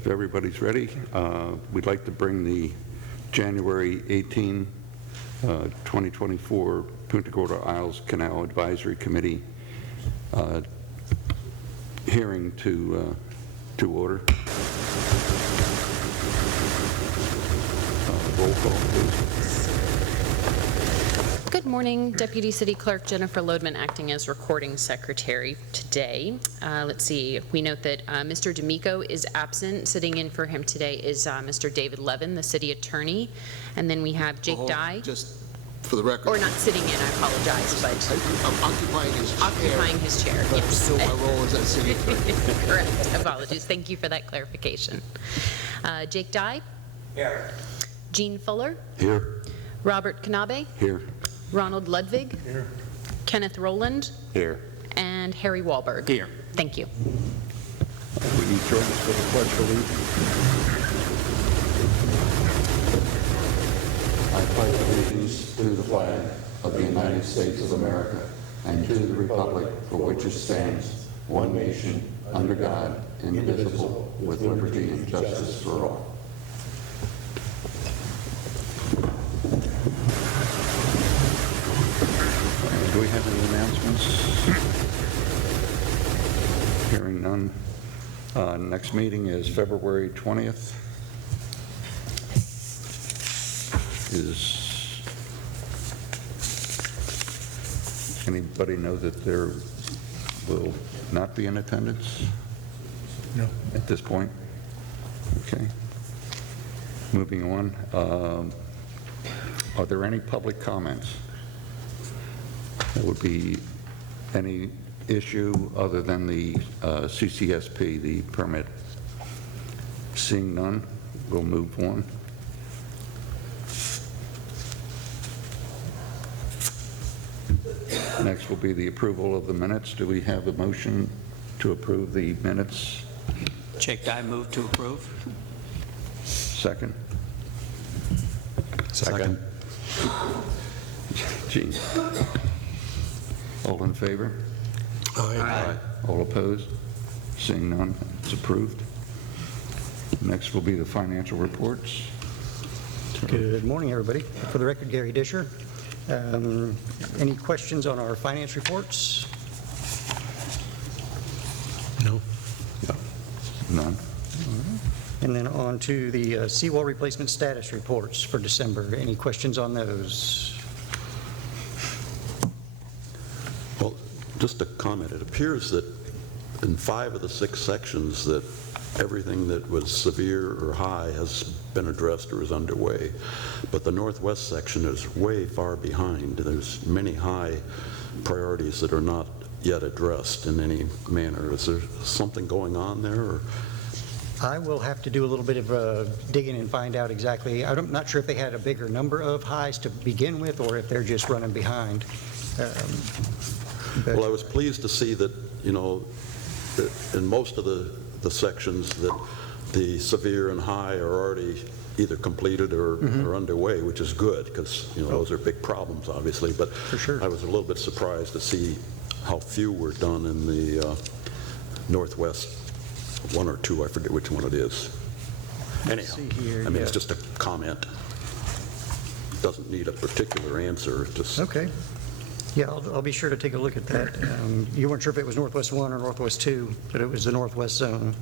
If everybody's ready, we'd like to bring the January 18, 2024 Punta Gorda Isles Canal Advisory Committee hearing to order. Roll call, please. Good morning, Deputy City Clerk Jennifer Lodeman acting as recording secretary today. Let's see, we note that Mr. D'Amico is absent. Sitting in for him today is Mr. David Levin, the city attorney. And then we have Jake Dye. Just for the record. Or not sitting in, I apologize, but I'm occupying his chair. occupying his chair, But yes. still my role as a city attorney. Correct, apologies. Thank you for that clarification. Jake Dye. Here. Jean Fuller. Here. Robert Knabe. Here. Ronald Ludwig. Here. Kenneth Rowland. Here. And Harry Wahlberg. Here. Thank you. Will you join us for the Pledge of Allegiance? I pledge allegiance to the flag of the United States of America and to the republic for which it stands, one nation, under God, indivisible, with liberty and justice for all. Do we have any announcements? Hearing none. Next meeting is February 20th. Is anybody know that there will not be in attendance? No. At this point? Okay. Moving on. Are there any public comments? There would be any issue other than the CCSP, the permit? Seeing none, we'll move on. Next will be the approval of the minutes. Do we have a motion to approve the minutes? Jake Dye, move to approve. Second? Second. Gene? All in favor? Aye. All opposed? Seeing none, it's approved. Next will be the financial reports. Good morning, everybody. For the record, Gary Disher. Any questions on our finance reports? No. None. And then on to the seawall replacement status reports for December. Any questions on those? Well, just a comment. It appears that in 5 of the 6 sections that everything that was severe or high has been addressed or is underway. But the northwest section is way far behind. There's many high priorities that are not yet addressed in any manner. Is there something going on there? Or? I will have to do a little bit of digging and find out exactly. I'm not sure if they had a bigger number of highs to begin with or if they're just running behind. Well, I was pleased to see that, you know, that in most of the sections that the severe and high are already either completed or underway, which is good because, you know, those are big problems, obviously. But for sure. I was a little bit surprised to see how few were done in the Northwest 1 or 2, I forget which one it is. Anyhow, see here, I mean, it's yeah. just a comment. Doesn't need a particular answer, just, Okay. Yeah, I'll be sure to take a look at that. You weren't sure if it was Northwest 1 or Northwest 2, but it was the Northwest Zone.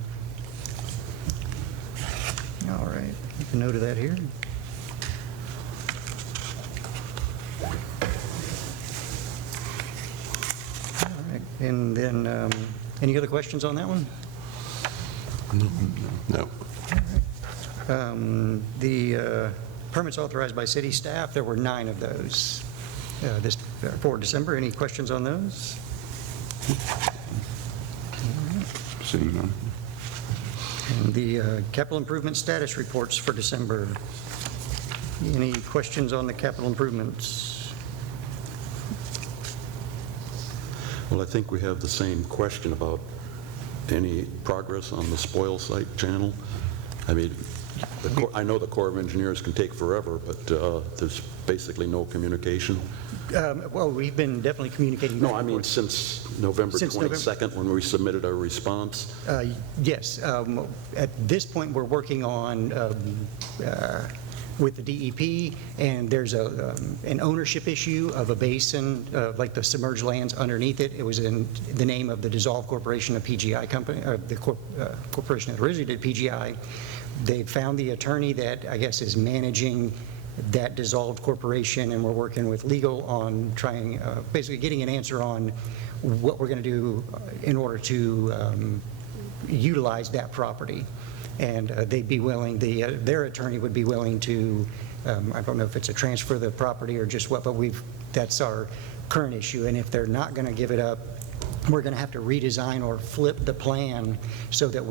All right, make a note of that here. All right, and then, any other questions on that one? no. The permits authorized by city staff, there were 9 of those for December. Any questions on those? Seeing none. And the capital improvement status reports for December. Any questions on the capital improvements? Well, I think we have the same question about any progress on the spoil site channel. I mean, I know the Corps of Engineers can take forever, but there's basically no communication. Well, we've been definitely communicating. No, I mean, since November Since November. 22nd, when we submitted our response. Yes. At this point, we're working on, with the DEP, and there's an ownership issue of a basin, like the submerged lands underneath it. It was in the name of the dissolved corporation of PGI company, or the corporation that originally did PGI. They found the attorney that, I guess, is managing that dissolved corporation, and we're working with legal on trying, basically getting an answer on what we're going to do in order to utilize that property. And they'd be willing, their attorney would be willing to, I don't know if it's a transfer of the property or just what, but that's our current issue. And if they're not going to give it up, we're going to have to redesign or flip the plan so that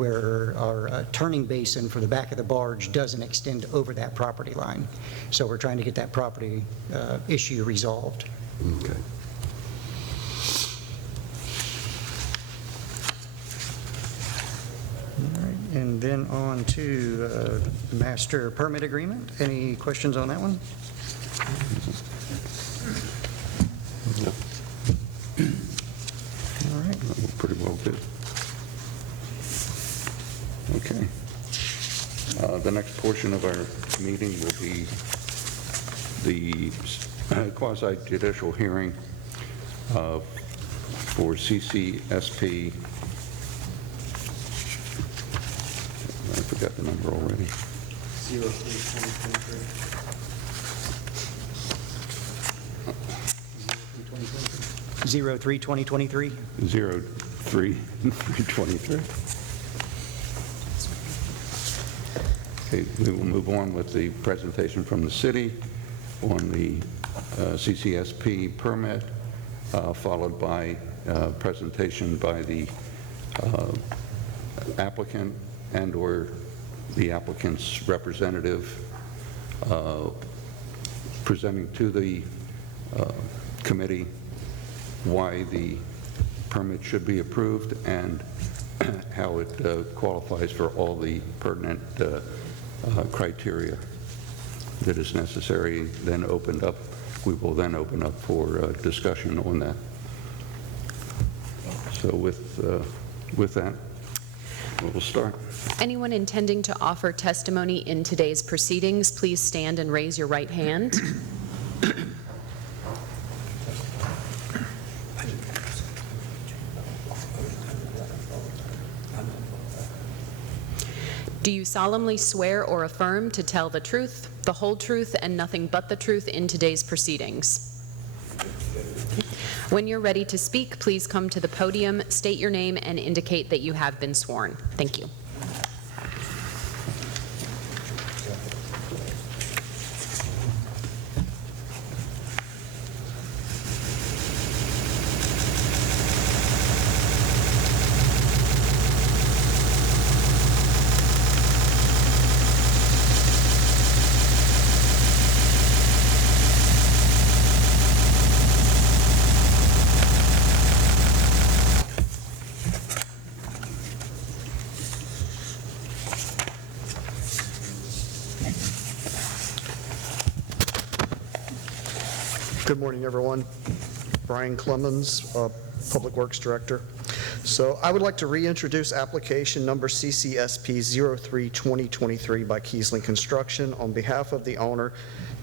our turning basin for the back of the barge doesn't extend over that property line. So we're trying to get that property issue resolved. Okay. All right, and then on to master permit agreement. Any questions on that one? All right. We're pretty well good. Okay. The next portion of our meeting will be the quasi-judicial hearing for CCSP. I forgot the number already. 03/2023. 03/2023. Okay, we will move on with the presentation from the city on the CCSP permit, followed by presentation by the applicant and/or the applicant's representative presenting to the committee why the permit should be approved and how it qualifies for all the pertinent criteria that is necessary. Then we will then open up for discussion on that. So with that, we'll start. Anyone intending to offer testimony in today's proceedings, please stand and raise your right hand. Do you solemnly swear or affirm to tell the truth, the whole truth, and nothing but the truth in today's proceedings? When you're ready to speak, please come to the podium, state your name, and indicate that you have been sworn. Thank you. Good morning, everyone. Brian Clemens, Public Works Director. So I would like to reintroduce application number CCSP 03-2023 by Keesley Construction on behalf of the owner,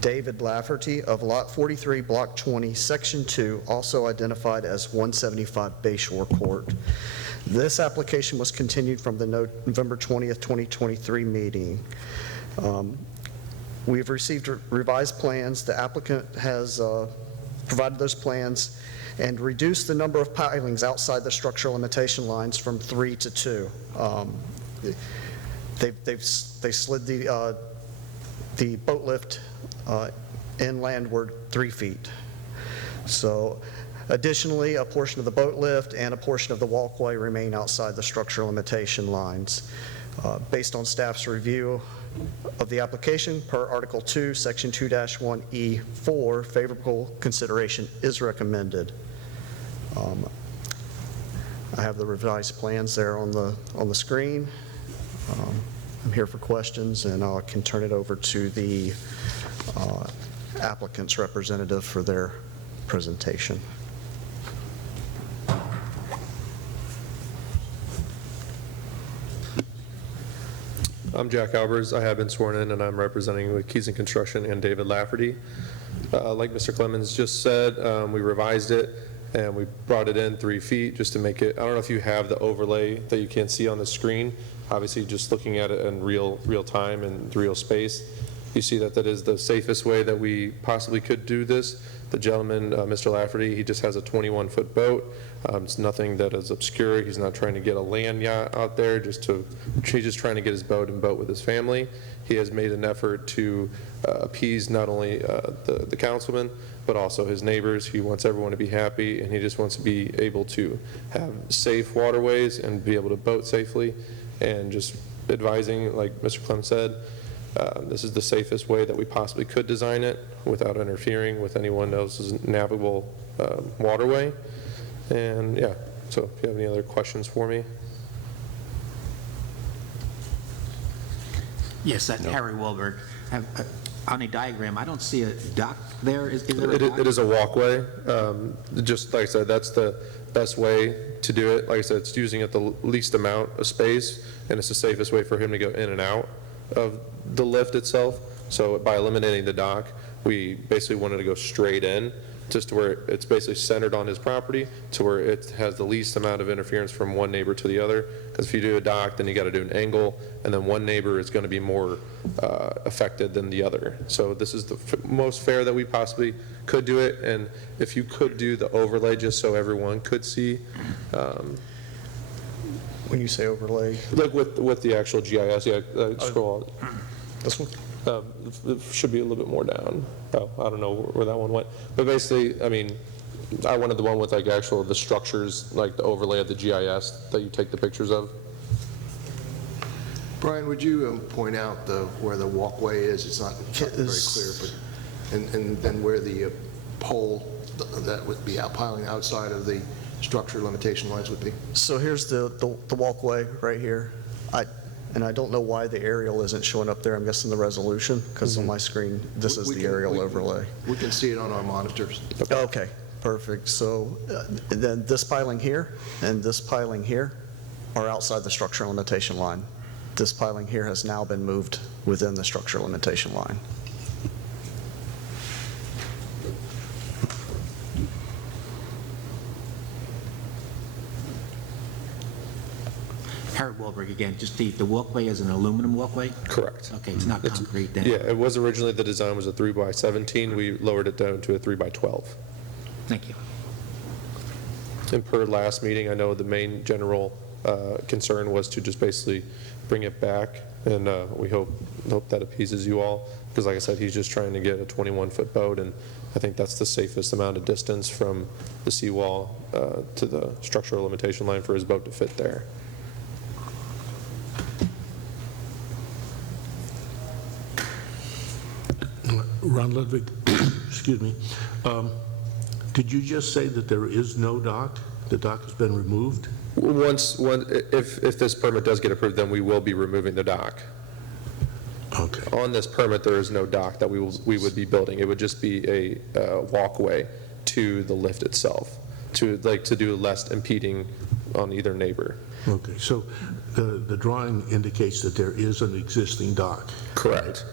David Lafferty, of Lot 43, Block 20, Section 2, also identified as 175 Bayshore Court. This application was continued from the November 20th, 2023 meeting. We've received revised plans. The applicant has provided those plans and reduced the number of pilings outside the structural limitation lines from 3 to 2. They slid the boat lift inlandward 3 feet. So additionally, a portion of the boat lift and a portion of the walkway remain outside the structural limitation lines. Based on staff's review of the application per Article 2, Section 2-1E4, favorable consideration is recommended. I have the revised plans there on the screen. I'm here for questions, and I can turn it over to the applicant's representative for their presentation. I'm Jack Albers. I have been sworn in, and I'm representing with Keesley Construction and David Lafferty. Like Mr. Clemens just said, we revised it, and we brought it in 3 feet just to make it, I don't know if you have the overlay that you can't see on the screen. Obviously, just looking at it in real time and real space, you see that that is the safest way that we possibly could do this. The gentleman, Mr. Lafferty, he just has a 21-foot boat. It's nothing that is obscure. He's not trying to get a land yacht out there. He's just trying to get his boat and boat with his family. He has made an effort to appease not only the councilman, but also his neighbors. He wants everyone to be happy, and he just wants to be able to have safe waterways and be able to boat safely. And just advising, like Mr. Clem said, this is the safest way that we possibly could design it without interfering with anyone else's navigable waterway. And yeah, so if you have any other questions for me. Yes, that's Harry Wilberg. On a diagram, I don't see a dock there. Is there a dock? It is a walkway. Just like I said, that's the best way to do it. Like I said, it's using it the least amount of space, and it's the safest way for him to go in and out of the lift itself. So by eliminating the dock, we basically wanted to go straight in, just to where it's basically centered on his property, to where it has the least amount of interference from one neighbor to the other. Because if you do a dock, then you got to do an angle, and then one neighbor is going to be more affected than the other. So this is the most fair that we possibly could do it. And if you could do the overlay just so everyone could see. When you say overlay? Like with the actual GIS, yeah, scroll on. This one? It should be a little bit more down. Oh, I don't know where that one went. But basically, I mean, I wanted the one with like the structures, like the overlay of the GIS that you take the pictures of. Brian, would you point out where the walkway is? It's not very clear, but and then where the pole that would be piling outside of the structure limitation lines would be? So here's the walkway right here. And I don't know why the aerial isn't showing up there. I'm guessing the resolution, because on my screen, this is the aerial overlay. We can see it on our monitors. Okay, perfect. So then this piling here and this piling here are outside the structural limitation line. This piling here has now been moved within the structural limitation line. Harry Wilberg again. Just the walkway is an aluminum walkway? Correct. Okay, it's not concrete then? Yeah, it was originally, the design was a 3x17. We lowered it down to a 3x12. Thank you. And per last meeting, I know the main general concern was to just basically bring it back, and we hope that appeases you all, because like I said, he's just trying to get a 21-foot boat, and I think that's the safest amount of distance from the seawall to the structural limitation line for his boat to fit there. Ron Ludwig, excuse me. Did you just say that there is no dock? The dock has been removed? If this permit does get approved, then we will be removing the dock. Okay. On this permit, there is no dock that we would be building. It would just be a walkway to the lift itself. to do less impeding on either neighbor. Okay, so the drawing indicates that there is an existing dock. Correct.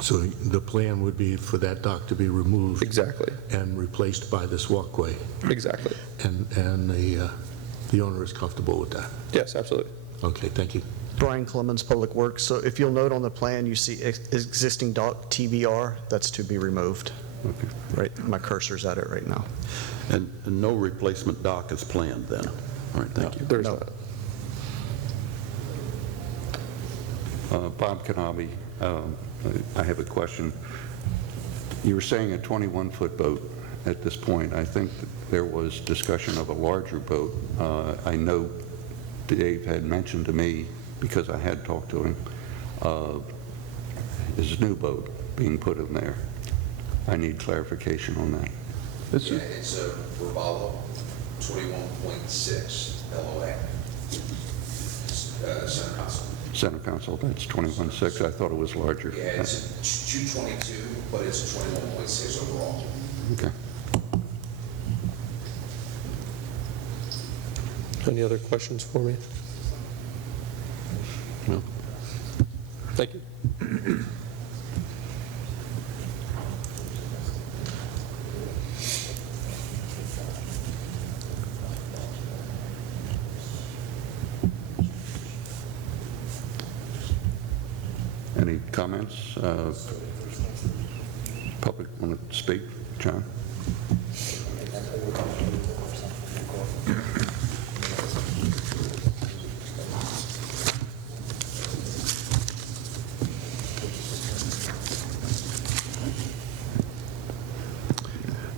So the plan would be for that dock to be removed. Exactly. And replaced by this walkway. Exactly. And the owner is comfortable with that? Yes, absolutely. Okay, thank you. Brian Clemens, Public Works. So if you'll note on the plan, you see existing dock TBR, that's to be removed. Okay. Right, my cursor's at it right now. And no replacement dock is planned then? All right, thank you. There's No. not. Bob Kanabi, I have a question. You were saying a 21-foot boat at this point. I think that there was discussion of a larger boat. I know Dave had mentioned to me, because I had talked to him, his new boat being put in there. I need clarification on that. Yeah, it's a Robalo 21.6 LOA. Center console. Center console, that's 21.6. I thought it was larger. Yeah, it's a 222, but it's a 21.6 overall. Okay. Any other questions for me? No. Thank you. Any comments? Public want to speak? John?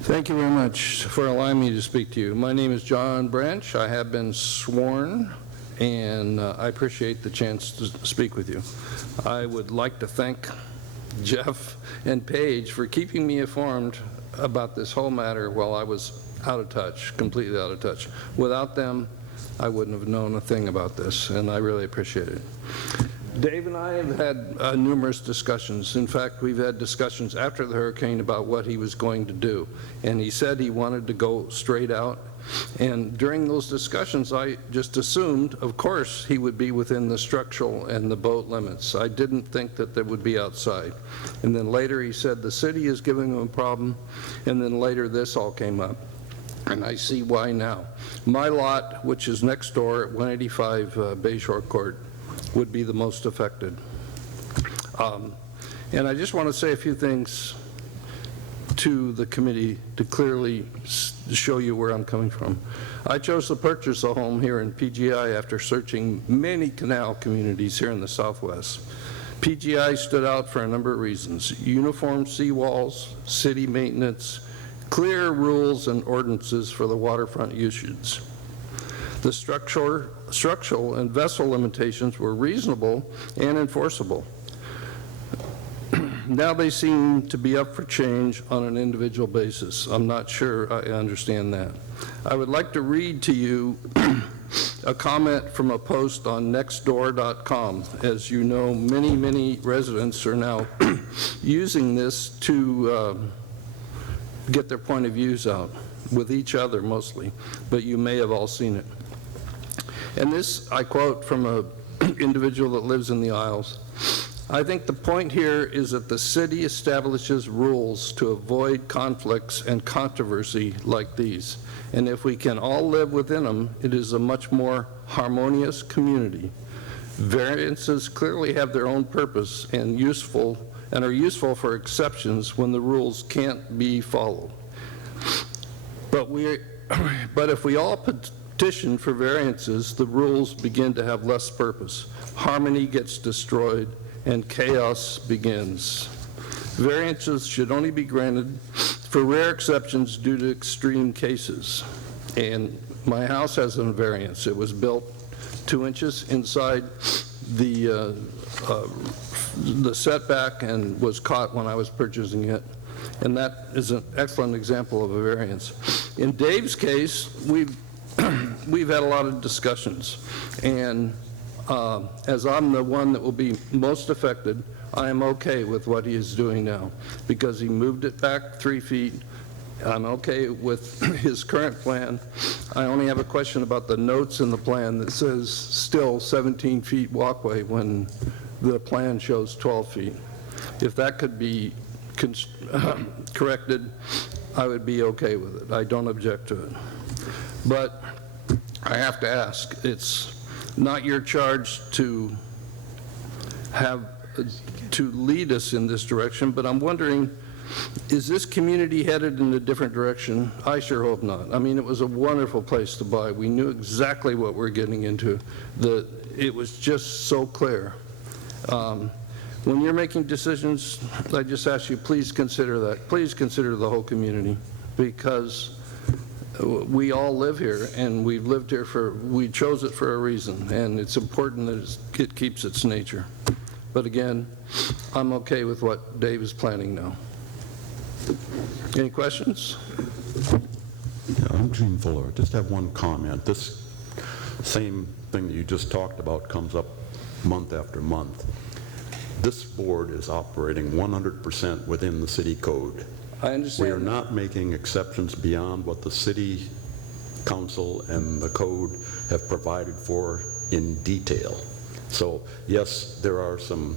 Thank you very much for allowing me to speak to you. My name is John Branch. I have been sworn, and I appreciate the chance to speak with you. I would like to thank Jeff and Paige for keeping me informed about this whole matter while I was out of touch, completely out of touch. Without them, I wouldn't have known a thing about this, and I really appreciate it. Dave and I have had numerous discussions. In fact, we've had discussions after the hurricane about what he was going to do. And he said he wanted to go straight out. And during those discussions, I just assumed, of course, he would be within the structural and the boat limits. I didn't think that they would be outside. And then later he said the city is giving him a problem. And then later this all came up. And I see why now. My lot, which is next door at 185 Bayshore Court, would be the most affected. And I just want to say a few things to the committee to clearly show you where I'm coming from. I chose to purchase a home here in PGI after searching many canal communities here in the Southwest. PGI stood out for a number of reasons: uniform seawalls, city maintenance, clear rules and ordinances for the waterfront usage. The structural and vessel limitations were reasonable and enforceable. Now they seem to be up for change on an individual basis. I'm not sure I understand that. I would like to read to you a comment from a post on nextdoor.com. As you know, many residents are now using this to get their point of views out, with each other mostly, but you may have all seen it. And this, I quote from an individual that lives in the Isles: "I think the point here is that the city establishes rules to avoid conflicts and controversy like these. And if we can all live within them, it is a much more harmonious community. Variances clearly have their own purpose and are useful for exceptions when the rules can't be followed. But if we all petition for variances, the rules begin to have less purpose. Harmony gets destroyed and chaos begins. Variances should only be granted for rare exceptions due to extreme cases." And my house has a variance. It was built 2 inches inside the setback and was caught when I was purchasing it. And that is an excellent example of a variance. In Dave's case, we've had a lot of discussions, and as I'm the one that will be most affected, I am okay with what he is doing now, because he moved it back 3 feet, I'm okay with his current plan. I only have a question about the notes in the plan that says still 17 feet walkway when the plan shows 12 feet. If that could be corrected, I would be okay with it. I don't object to it. But I have to ask, it's not your charge to lead us in this direction, but I'm wondering, is this community headed in a different direction? I sure hope not. I mean, it was a wonderful place to buy. We knew exactly what we're getting into. It was just so clear. When you're making decisions, I just ask you, please consider that. Please consider the whole community, because we all live here, and we've lived here we chose it for a reason, and it's important that it keeps its nature. But again, I'm okay with what Dave is planning now. Any questions? Yeah, I'm Gene Fuller. I just have one comment. This same thing that you just talked about comes up month after month. This board is operating 100% within the city code. I understand. We are not making exceptions beyond what the city council and the code have provided for in detail. So yes, there are some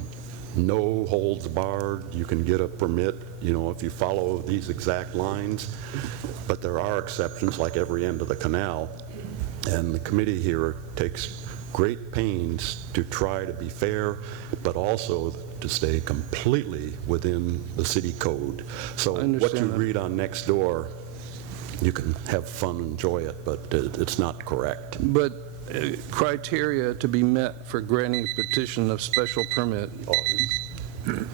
no holds barred. You can get a permit, if you follow these exact lines, but there are exceptions like every end of the canal, and the committee here takes great pains to try to be fair, but also to stay completely within the city code. So what you read on next door, you can have fun, enjoy it, but it's not correct. But criteria to be met for granting a petition of special permit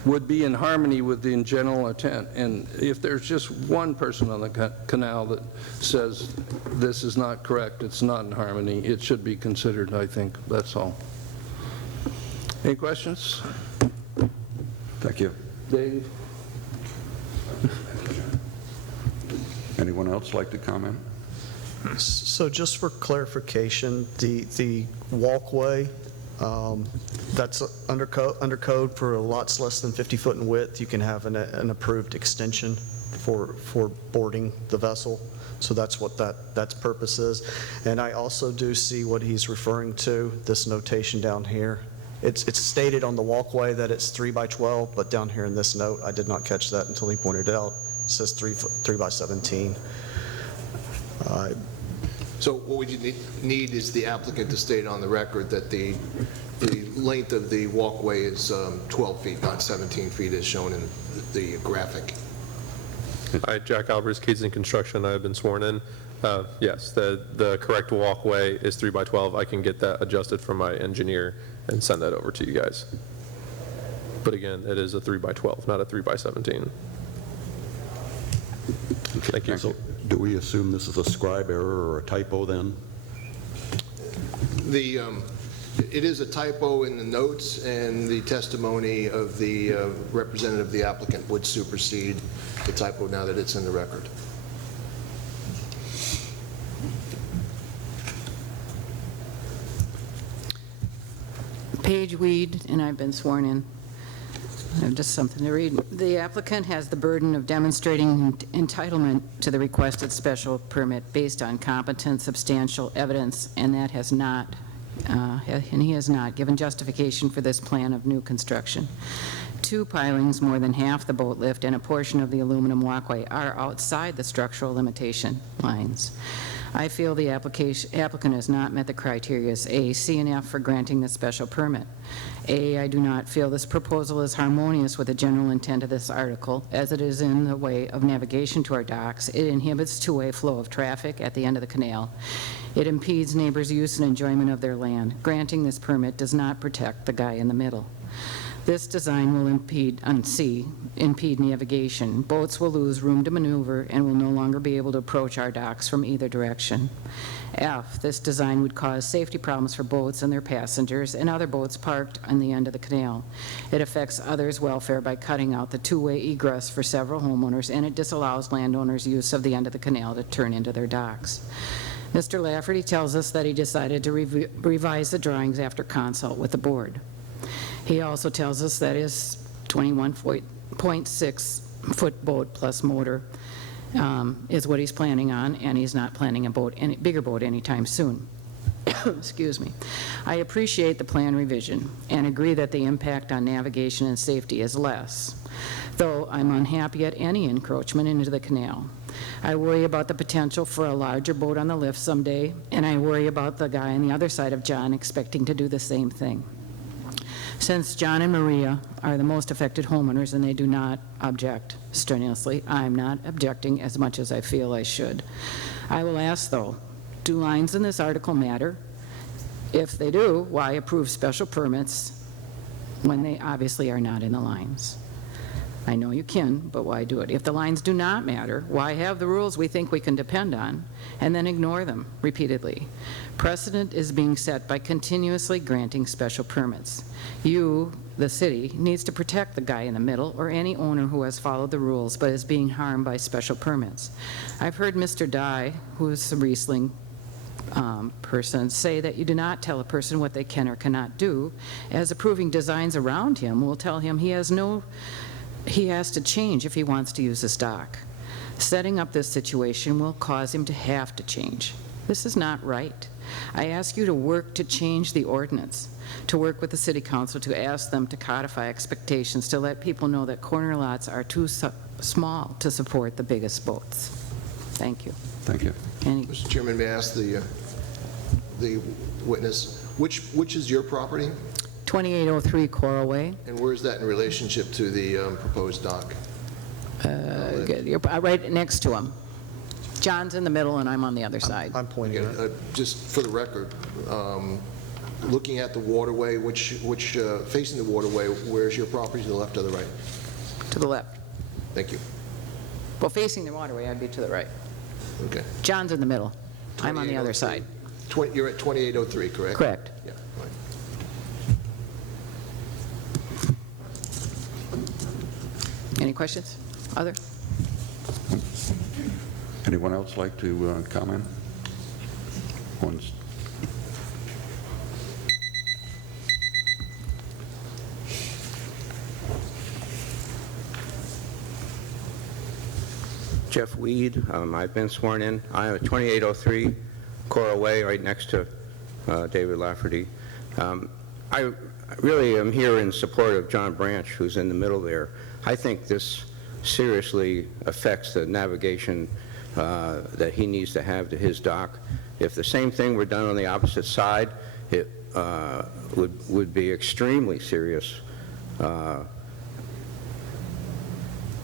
would be in harmony with the general intent. And if there's just one person on the canal that says this is not correct, it's not in harmony, it should be considered, I think. That's all. Any questions? Thank you. Dave? Anyone else like to comment? So just for clarification, the walkway, that's under code for lots less than 50 foot in width. You can have an approved extension for boarding the vessel. So that's what that's purpose is. And I also do see what he's referring to, this notation down here. It's stated on the walkway that it's 3 by 12, but down here in this note, I did not catch that until he pointed it out. It says 3 by 17. So what we need is the applicant to state on the record that the length of the walkway is 12 feet, not 17 feet as shown in the graphic. Hi, Jack Albers, Keys and Construction. I have been sworn in. Yes, the correct walkway is 3 by 12. I can get that adjusted from my engineer and send that over to you guys. But again, it is a 3 by 12, not a 3 by 17. Thank you. So do we assume this is a scribe error or a typo then? It is a typo in the notes, and the testimony of the representative of the applicant would supersede the typo now that it's in the record. Paige Weed, and I've been sworn in. I have just something to read. The applicant has the burden of demonstrating entitlement to the requested special permit based on competent, substantial evidence, and that has not, and he has not given justification for this plan of new construction. 2 pilings, more than half the boat lift, and a portion of the aluminum walkway are outside the structural limitation lines. I feel the applicant has not met the criteria A, C, and F for granting the special permit. A, I do not feel this proposal is harmonious with the general intent of this article, as it is in the way of navigation to our docks. It inhibits two-way flow of traffic at the end of the canal. It impedes neighbors' use and enjoyment of their land. Granting this permit does not protect the guy in the middle. This design will impede navigation. Boats will lose room to maneuver and will no longer be able to approach our docks from either direction. F, this design would cause safety problems for boats and their passengers and other boats parked on the end of the canal. It affects others' welfare by cutting out the two-way egress for several homeowners, and it disallows landowners' use of the end of the canal to turn into their docks. Mr. Lafferty tells us that he decided to revise the drawings after consult with the board. He also tells us that his 21.6-foot boat plus motor is what he's planning on, and he's not planning a boat, any bigger boat anytime soon. Excuse me. I appreciate the plan revision and agree that the impact on navigation and safety is less, though I'm unhappy at any encroachment into the canal. I worry about the potential for a larger boat on the lift someday, and I worry about the guy on the other side of John expecting to do the same thing. Since John and Maria are the most affected homeowners and they do not object strenuously, I'm not objecting as much as I feel I should. I will ask, though, do lines in this article matter? If they do, why approve special permits when they obviously are not in the lines? I know you can, but why do it? If the lines do not matter, why have the rules we think we can depend on and then ignore them repeatedly? Precedent is being set by continuously granting special permits. You, the city, needs to protect the guy in the middle or any owner who has followed the rules but is being harmed by special permits. I've heard Mr. Dye, who is a Riesling person, say that you do not tell a person what they can or cannot do, as approving designs around him will tell him he has to change if he wants to use this dock. Setting up this situation will cause him to have to change. This is not right. I ask you to work to change the ordinance, to work with the city council to ask them to codify expectations, to let people know that corner lots are too small to support the biggest boats. Thank you. Thank you. Mr. Chairman, may I ask the witness, which is your property? 2803 Coral Way. And where is that in relationship to the proposed dock? You're right next to him. John's in the middle and I'm on the other side. I'm pointing at it. Just for the record, looking at the waterway, facing the waterway, where's your property, to the left or the right? To the left. Thank you. Well, facing the waterway, I'd be to the right. Okay. John's in the middle. I'm on the other side. You're at 2803, correct? Correct. Yeah. Right. Any questions? Other? Anyone else like to comment? Once. Jeff Weed, I've been sworn in. I'm at 2803 Coral Way, right next to David Lafferty. I really am here in support of John Branch, who's in the middle there. I think this seriously affects the navigation that he needs to have to his dock. If the same thing were done on the opposite side, it would be extremely serious.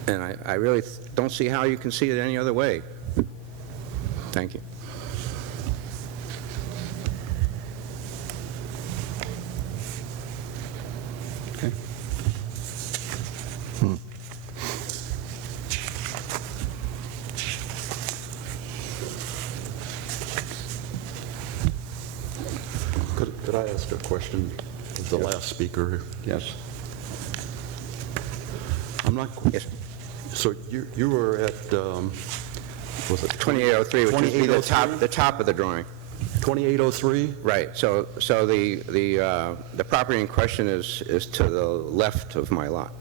And I really don't see how you can see it any other way. Thank you. Okay. Could I ask a question of the last speaker? Yes. I'm not. Yes. So you were at, was it 2803, which would be the top of the drawing. 2803? Right. So the property in question is to the left of my lot,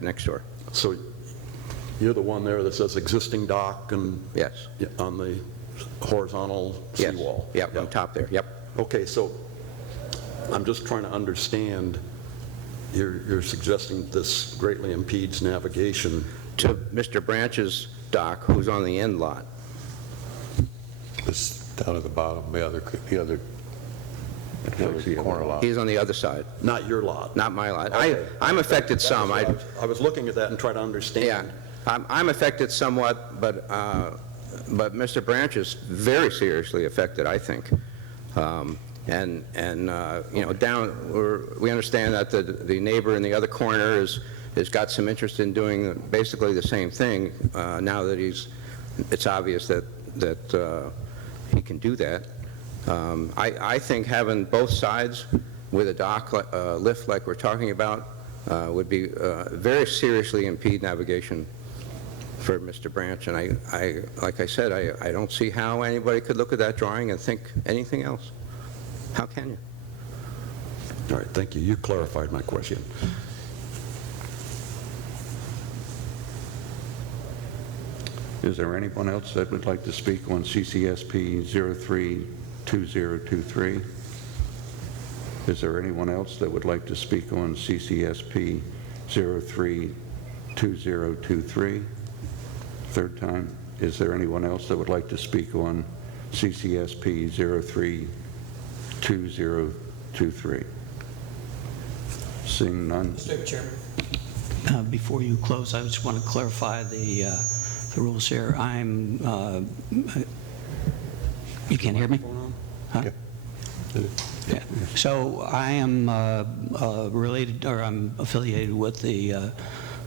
next door. So you're the one there that says existing dock and Yes. on the horizontal Yes. seawall? Yep. Yeah. On top there. Yep. Okay, so I'm just trying to understand, you're suggesting this greatly impedes navigation. To Mr. Branch's dock, who's on the end lot. It's down at the bottom, the other corner lot. He's on the other side. Not your lot? Not my lot. Okay. I'm affected some. I was looking at that and trying to understand. Yeah, I'm affected somewhat, but Mr. Branch is very seriously affected, I think. And you know, we understand that the neighbor in the other corner has got some interest in doing basically the same thing now that it's obvious that he can do that. I think having both sides with a dock lift like we're talking about would be very seriously impede navigation for Mr. Branch. And like I said, I don't see how anybody could look at that drawing and think anything else. How can you? All right, thank you. You clarified my question. Is there anyone else that would like to speak on CCSP 032023? Is there anyone else that would like to speak on CCSP 032023? Third time. Is there anyone else that would like to speak on CCSP 032023? Seeing none. Mr. Chairman. Before you close, I just want to clarify the rules here. You can't hear me? Huh? Yeah. So I am related, or I'm affiliated with the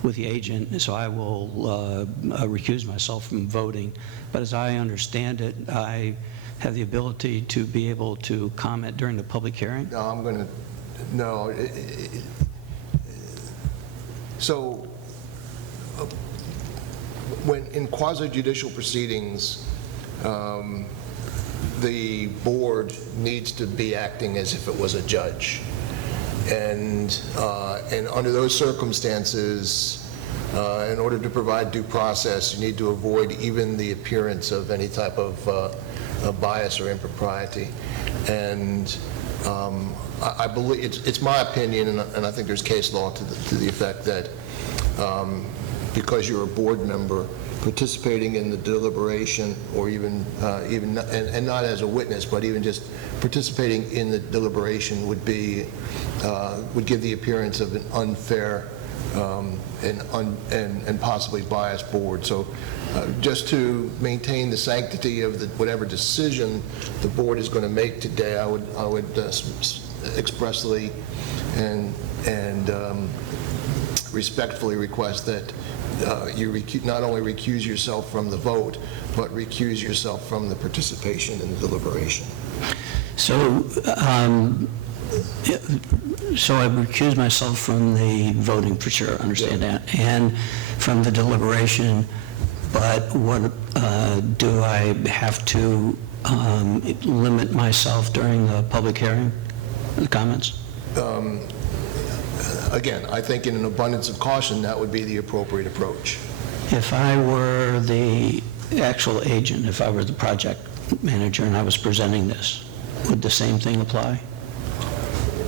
agent, so I will recuse myself from voting. But as I understand it, I have the ability to be able to comment during the public hearing? No, I'm going to, no. So when in quasi-judicial proceedings, the board needs to be acting as if it was a judge. And under those circumstances, in order to provide due process, you need to avoid even the appearance of any type of bias or impropriety. And I believe, it's my opinion, and I think there's case law to the effect that because you're a board member, participating in the deliberation, or even and not as a witness, but even just participating in the deliberation would give the appearance of an unfair and possibly biased board. So just to maintain the sanctity of whatever decision the board is going to make today, I would expressly and respectfully request that you not only recuse yourself from the vote, but recuse yourself from the participation in the deliberation. So I recuse myself from the voting, for sure, understand that, and from the deliberation, but what do I have to limit myself during the public hearing, the comments? Again, I think in an abundance of caution, that would be the appropriate approach. If I were the actual agent, if I were the project manager and I was presenting this, would the same thing apply?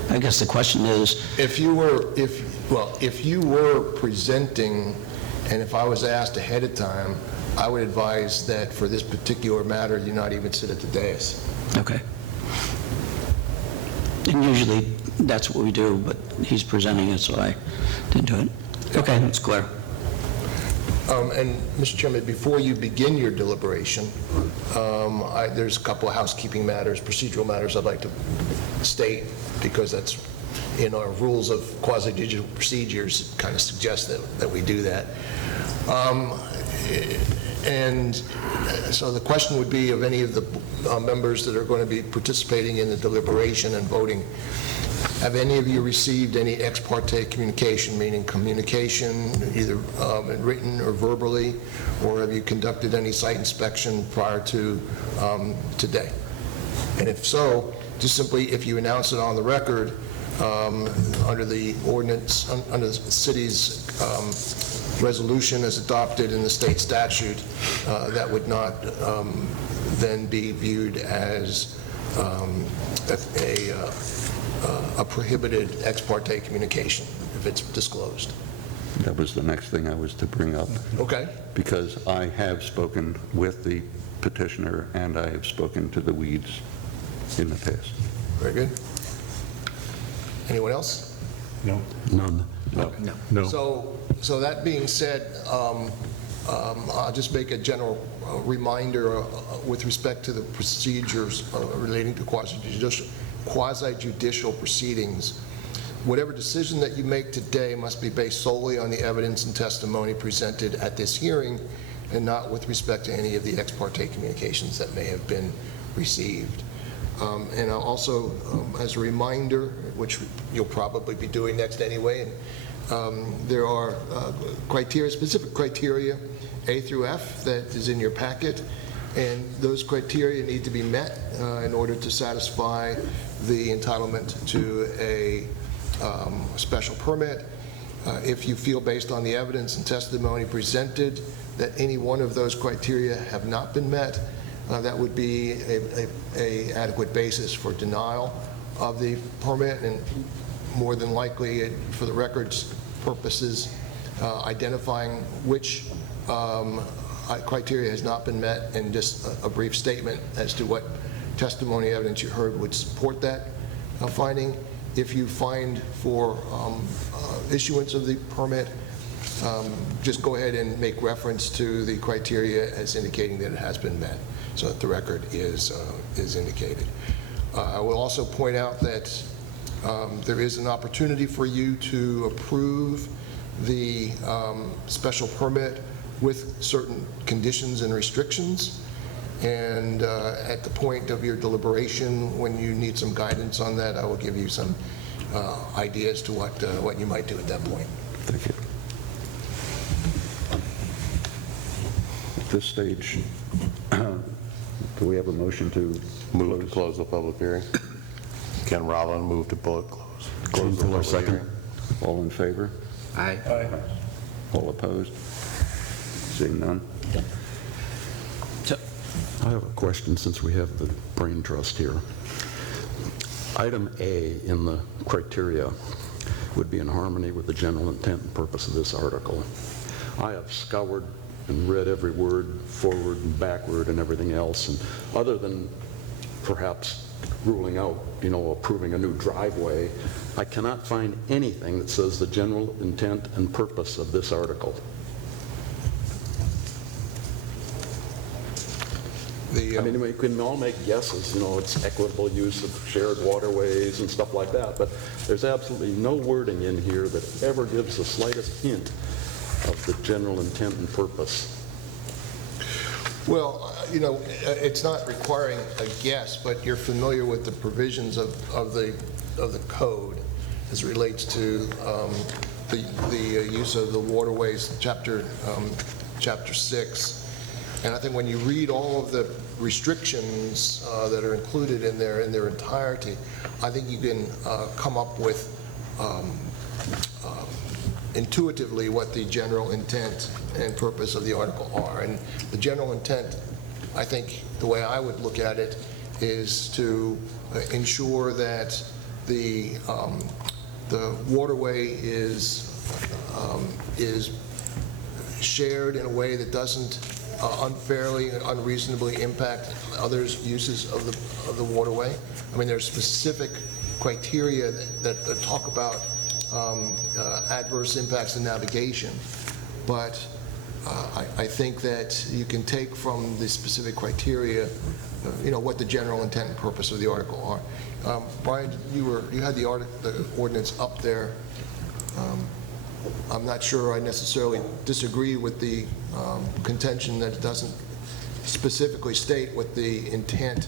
I guess the question is... If you were presenting, and if I was asked ahead of time, I would advise that for this particular matter, you not even sit at the dais. Okay. And usually that's what we do, but he's presenting it, so I didn't do it. Okay, that's clear. And Mr. Chairman, before you begin your deliberation, there's a couple of housekeeping matters, procedural matters I'd like to state, because that's in our rules of quasi-judicial procedures. It kind of suggests that we do that. And so the question would be of any of the members that are going to be participating in the deliberation and voting, have any of you received any ex parte communication, meaning communication either written or verbally, or have you conducted any site inspection prior to today? And if so, just simply, if you announce it on the record, under the ordinance, under the city's resolution as adopted in the state statute, that would not then be viewed as a prohibited ex parte communication if it's disclosed. That was the next thing I was to bring up. Okay. Because I have spoken with the petitioner and I have spoken to the weeds in the past. Very good. Anyone else? No. None. Okay. No. So that being said, I'll just make a general reminder with respect to the procedures relating to quasi-judicial proceedings. Whatever decision that you make today must be based solely on the evidence and testimony presented at this hearing, and not with respect to any of the ex parte communications that may have been received. And also, as a reminder, which you'll probably be doing next anyway, there are specific criteria, A through F, that is in your packet, and those criteria need to be met in order to satisfy the entitlement to a special permit. If you feel, based on the evidence and testimony presented, that any one of those criteria have not been met, that would be a adequate basis for denial of the permit, and more than likely, for the record's purposes, identifying which criteria has not been met, and just a brief statement as to what testimony evidence you heard would support that finding. If you find for issuance of the permit, just go ahead and make reference to the criteria as indicating that it has been met, so that the record is indicated. I will also point out that there is an opportunity for you to approve the special permit with certain conditions and restrictions, and at the point of your deliberation, when you need some guidance on that, I will give you some ideas to what you might do at that point. Thank you. At this stage, do we have a motion to Move to close the public hearing. Ken Rowland, move to close the public second? hearing. All in favor? Aye. All opposed? Seeing none? I have a question, since we have the brain trust here. Item A in the criteria would be in harmony with the general intent and purpose of this article. I have scoured and read every word forward and backward and everything else, and other than perhaps ruling out, approving a new driveway, I cannot find anything that says the general intent and purpose of this article. I mean, we can all make guesses, it's equitable use of shared waterways and stuff like that, but there's absolutely no wording in here that ever gives the slightest hint of the general intent and purpose. Well, it's not requiring a guess, but you're familiar with the provisions of the code as it relates to the use of the waterways, chapter 6. And I think when you read all of the restrictions that are included in there in their entirety, I think you can come up with intuitively what the general intent and purpose of the article are. And the general intent, I think the way I would look at it, is to ensure that the waterway is shared in a way that doesn't unfairly and unreasonably impact others' uses of the waterway. I mean, there's specific criteria that talk about adverse impacts to navigation, but I think that you can take from the specific criteria, what the general intent and purpose of the article are. Brian, you had the ordinance up there. I'm not sure I necessarily disagree with the contention that it doesn't specifically state what the intent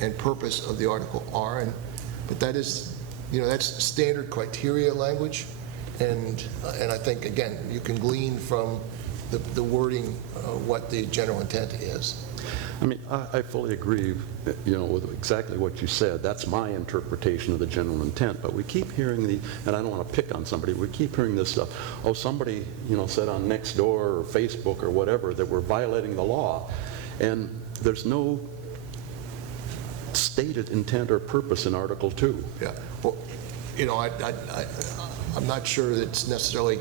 and purpose of the article are, but that is, that's standard criteria language, and I think, again, you can glean from the wording what the general intent is. I mean, I fully agree, with exactly what you said. That's my interpretation of the general intent. But we keep hearing and I don't want to pick on somebody, we keep hearing this stuff. Oh, somebody, said on Nextdoor or Facebook or whatever that we're violating the law. And there's no stated intent or purpose in Article 2. Yeah. Well, I'm not sure that it's necessarily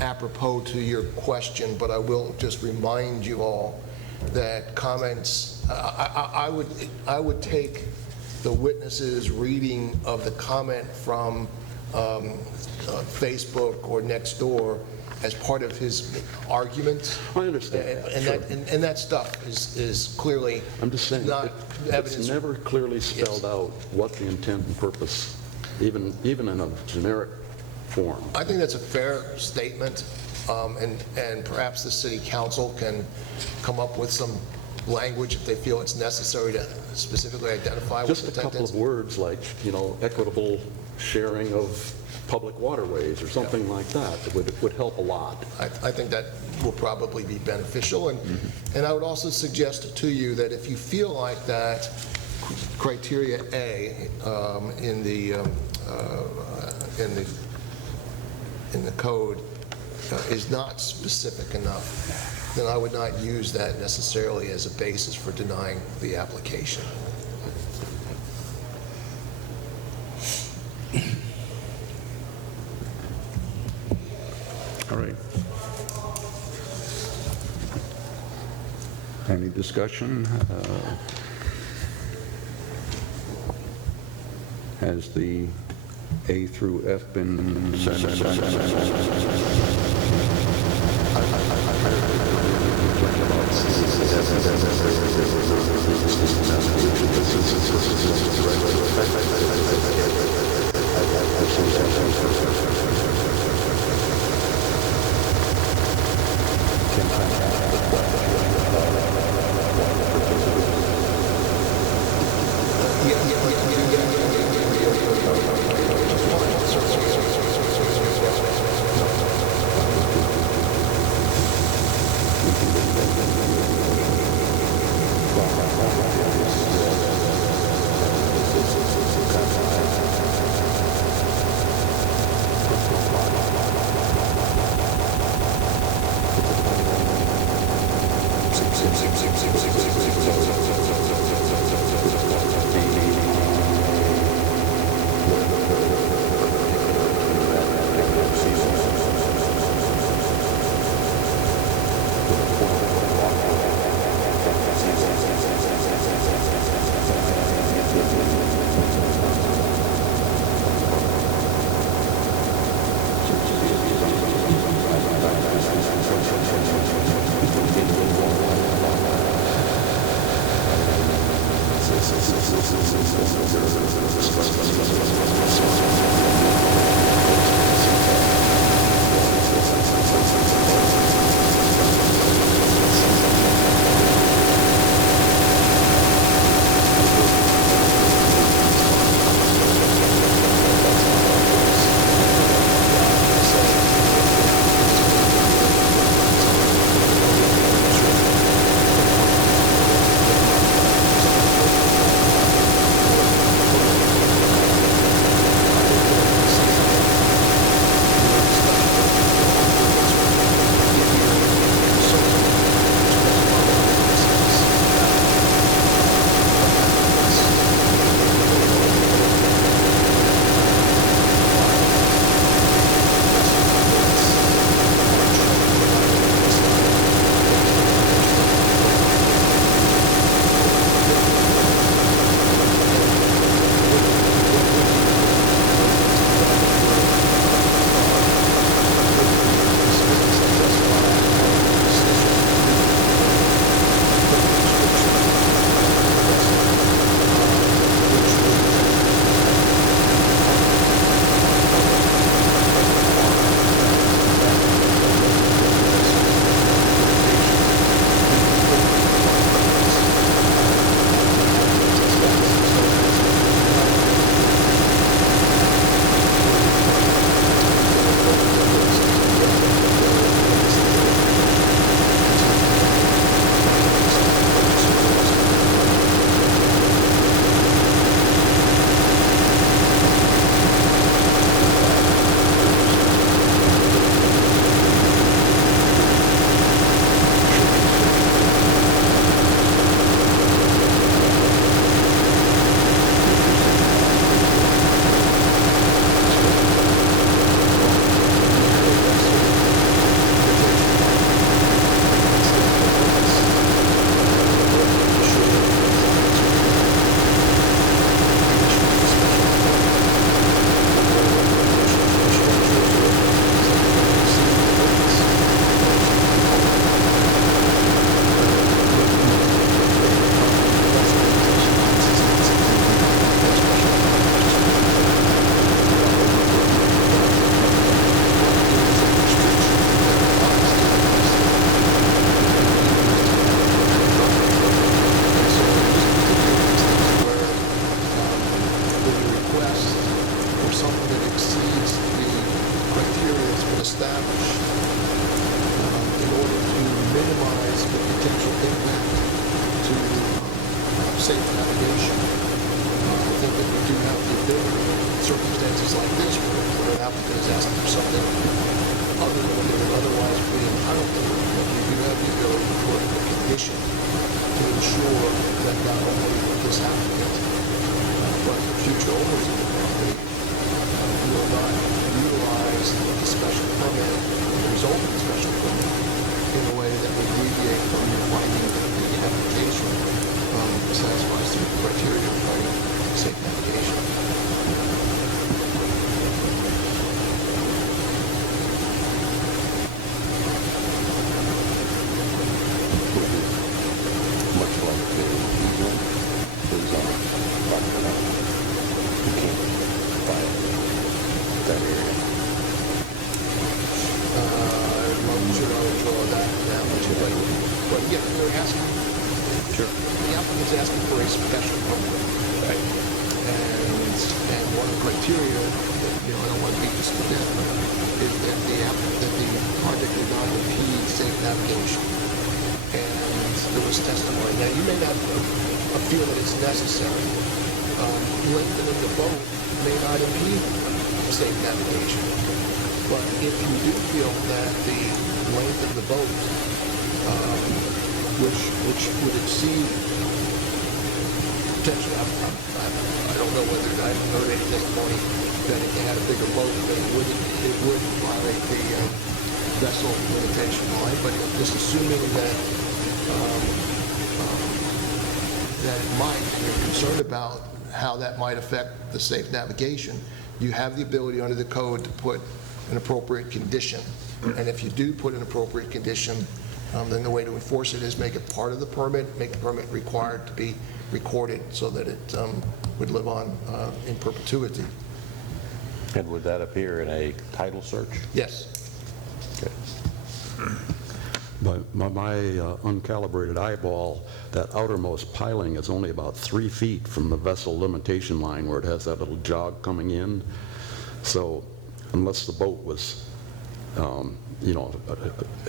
apropos to your question, but I will just remind you all that comments, I would take the witness's reading of the comment from Facebook or Nextdoor as part of his argument. I understand. And that stuff is clearly, I'm just saying, not evidence. It's never clearly spelled out what the intent and purpose, even in a generic form. I think that's a fair statement, and perhaps the city council can come up with some language if they feel it's necessary to specifically identify what the Just a intent couple is. of words like, equitable sharing of public waterways or something like that would help a lot. I think that will probably be beneficial, and I would also suggest to you that if you feel like that criteria A in the in the code is not specific enough, then I would not use that necessarily as a basis for denying the application. All right. Any discussion? Has the A through F been sent? safe navigation. I think that we do have the ability in circumstances like this where applicant is asking for something other than what they would otherwise be entitled to, but you do have the ability to put a condition to ensure that not only this applicant, but the future owners of the property will not utilize the special permit, the resulting special permit, in a way that would deviate from your finding that the application satisfies the criteria regarding safe navigation. Much like the easement is on property line. You can't violate that area. I'm not sure I would draw that analogy, but yeah, they're asking. Sure. The applicant's asking for a special permit. Right. And one of the criteria, that, I don't want to beat this to death, but is that the project would not impede safe navigation. And there was testimony. Now, you may not feel that it's necessary. Lengthening the boat may not impede safe navigation. But if you do feel that the length of the boat, which would exceed potentially, I don't know whether, I haven't heard any testimony that if they had a bigger boat, that it would violate the vessel limitation line, but just assuming that that it might, and you're concerned about how that might affect the safe navigation, you have the ability under the code to put an appropriate condition. And if you do put an appropriate condition, then the way to enforce it is make it part of the permit, make the permit required to be recorded so that it would live on in perpetuity. And would that appear in a title search? Yes. Okay. By my uncalibrated eyeball, that outermost piling is only about 3 feet from the vessel limitation line where it has that little jog coming in. So unless the boat was,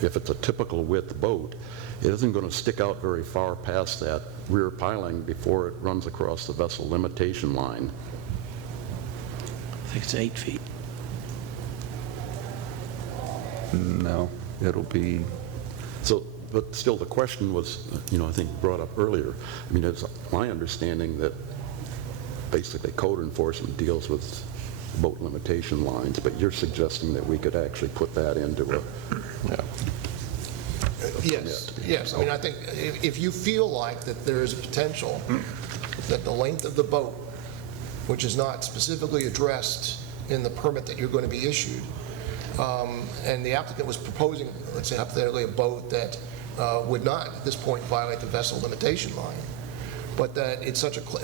if it's a typical width boat, it isn't going to stick out very far past that rear piling before it runs across the vessel limitation line. I think it's 8 feet. No, it'll be, So, but still the question was, I think brought up earlier. I mean, it's my understanding that basically code enforcement deals with boat limitation lines, but you're suggesting that we could actually put that into a... Yes. I mean, I think if you feel like that there is a potential that the length of the boat, which is not specifically addressed in the permit that you're going to be issued, and the applicant was proposing, let's say hypothetically, a boat that would not at this point violate the vessel limitation line, but that it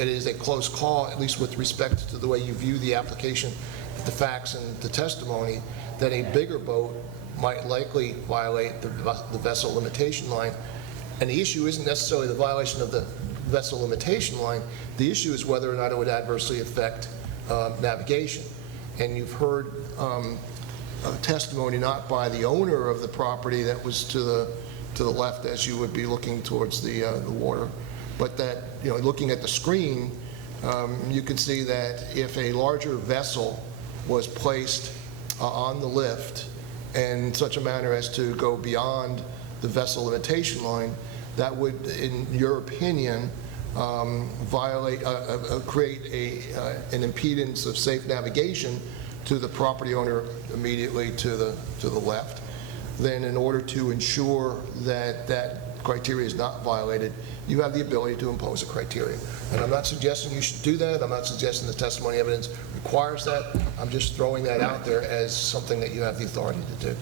is a close call, at least with respect to the way you view the application, the facts and the testimony, that a bigger boat might likely violate the vessel limitation line. And the issue isn't necessarily the violation of the vessel limitation line. The issue is whether or not it would adversely affect navigation. And you've heard testimony not by the owner of the property that was to the left as you would be looking towards the water, but that, looking at the screen, you can see that if a larger vessel was placed on the lift in such a manner as to go beyond the vessel limitation line, that would, in your opinion, create an impedance of safe navigation to the property owner immediately to the left. Then in order to ensure that that criteria is not violated, you have the ability to impose a criteria. And I'm not suggesting you should do that. I'm not suggesting the testimony evidence requires that. I'm just throwing that out there as something that you have the authority to do.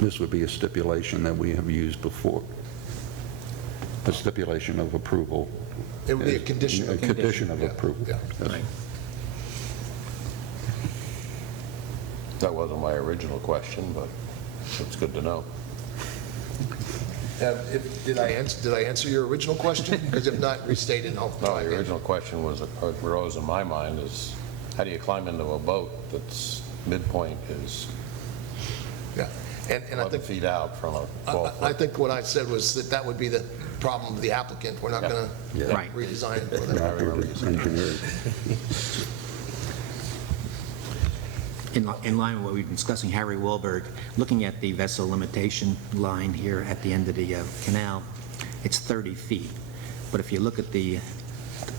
this would be a stipulation that we have used before. A stipulation of approval. It would be a condition. A condition of approval. Yeah. Yes. Right. That wasn't my original question, but it's good to know. Did I answer your original question? Because if not, restate it. No, the original question was, arose in my mind is, how do you climb into a boat that's midpoint is 11 feet out from a 12-foot? I think what I said was that would be the problem of the applicant. We're not going to redesign it for them. in line with what we've been discussing, Harry Wahlberg, looking at the vessel limitation line here at the end of the canal, it's 30 feet. But if you look at the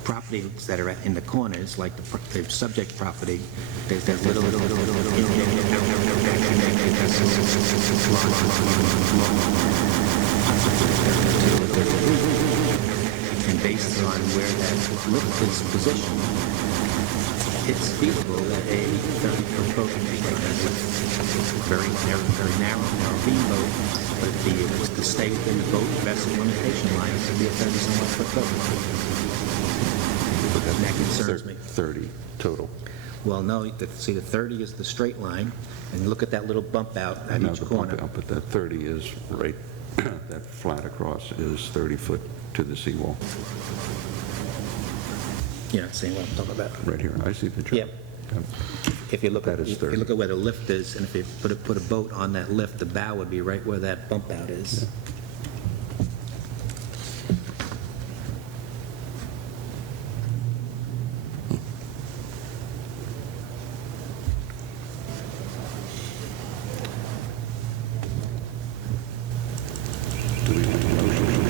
properties that are in the corners, like the subject property, there's that little and based on where that lift is positioned, it's feasible that a 30-foot boat can take that lift. Very narrow beam boat, but if it was to stay within the boat vessel limitation line, it could be a 30-somewhat foot boat. And that concerns me. 30 total. Well, no, see, the 30 is the straight line, and look at that little bump out at Now each the corner. bump out, but that 30 is right, that flat across is 30 foot to the seawall. You're not seeing what I'm talking about? Right here, I see the chart. Yep. If you look That at, is if you 30. look at where the lift is, and if you put a boat on that lift, the bow would be right where that bump out is. Do we have a motion?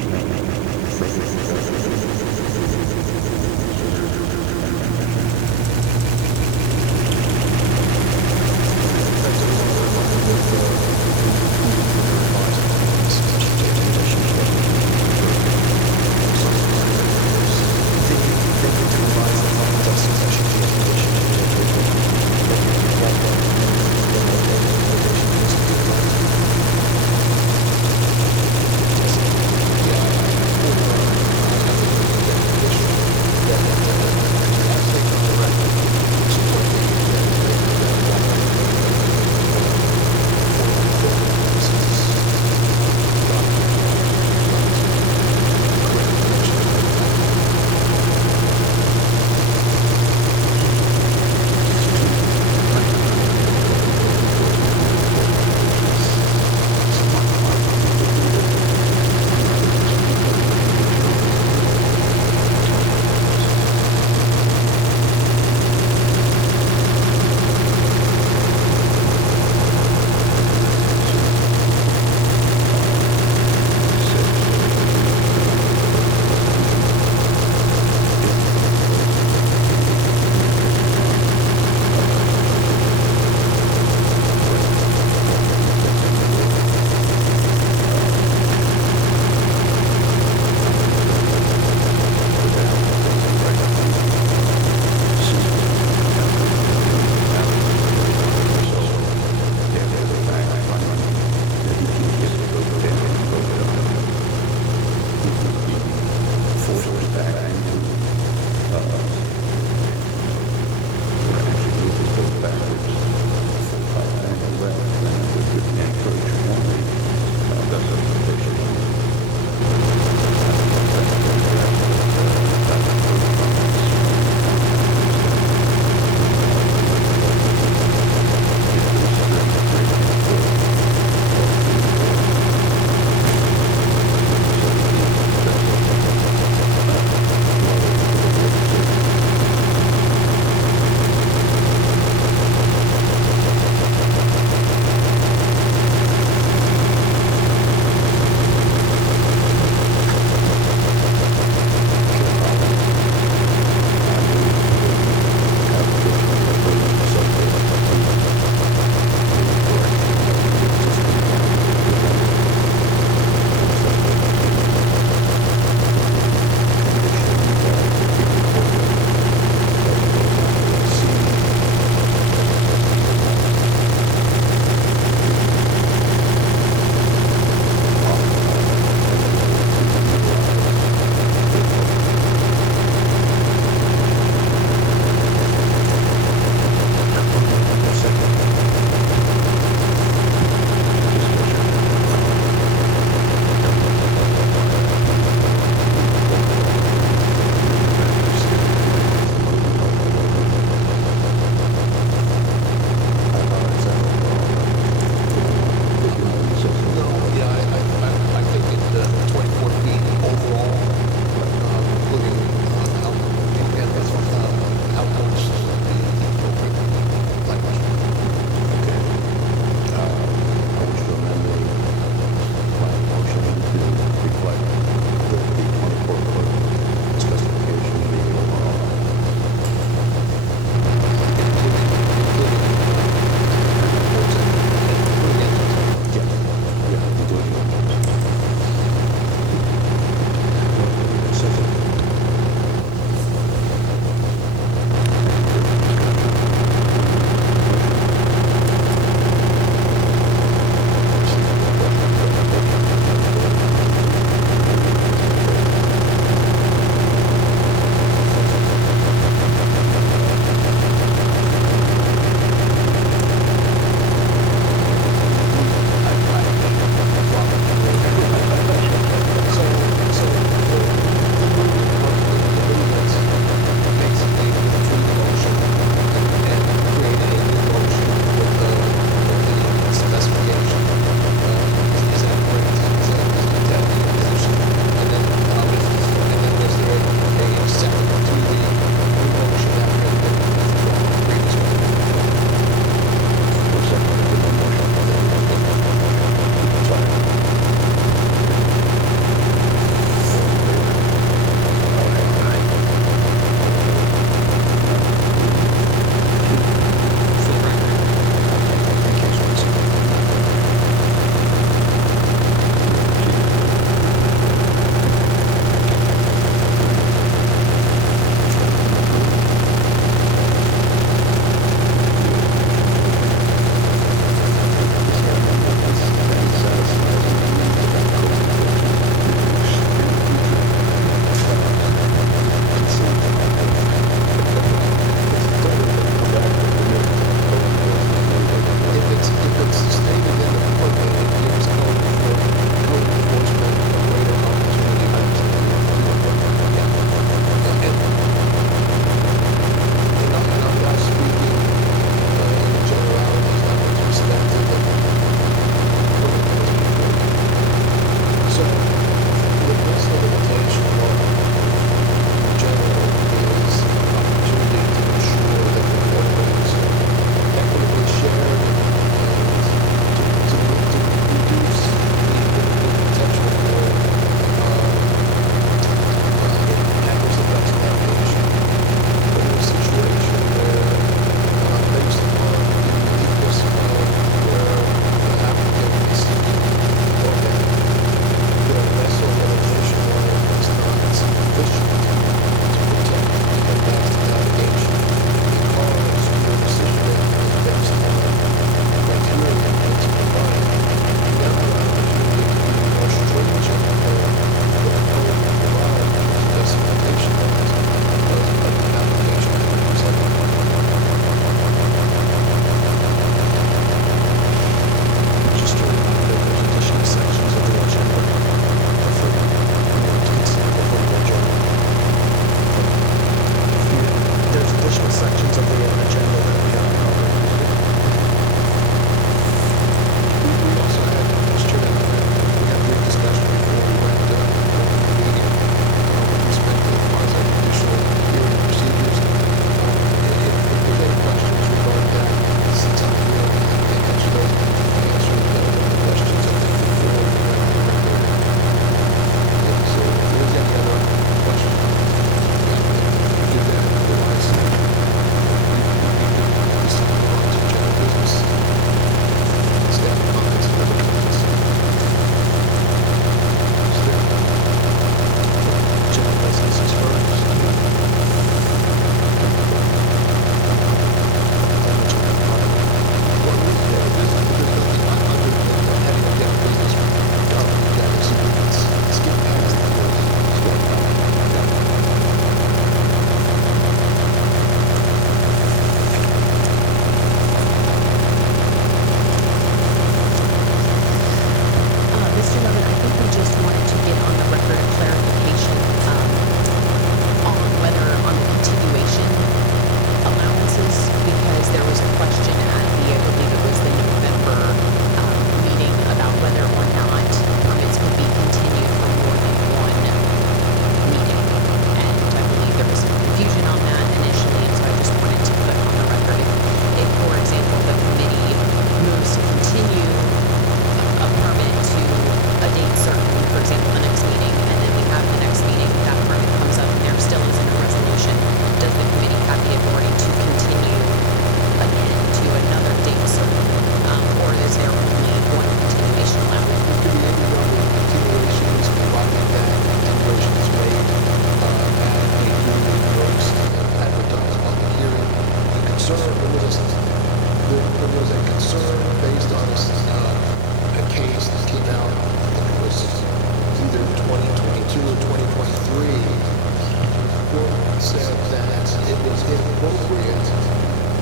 was inappropriate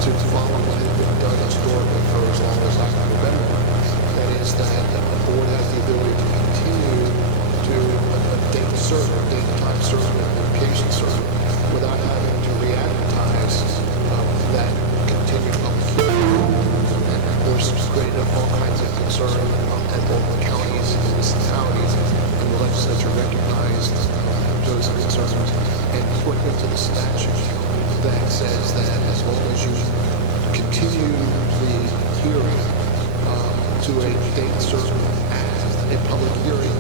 to follow what had been done historically for as long as I can remember. That is that the board has the ability to continue to a date certain, date and time certain, and location certain, without having to re-advertise that continued public hearing. And of course, it's created all kinds of concern at both the counties and municipalities, and the legislature recognized those concerns and put into the statute that says that as long as you continue the hearing to a date certain as a public hearing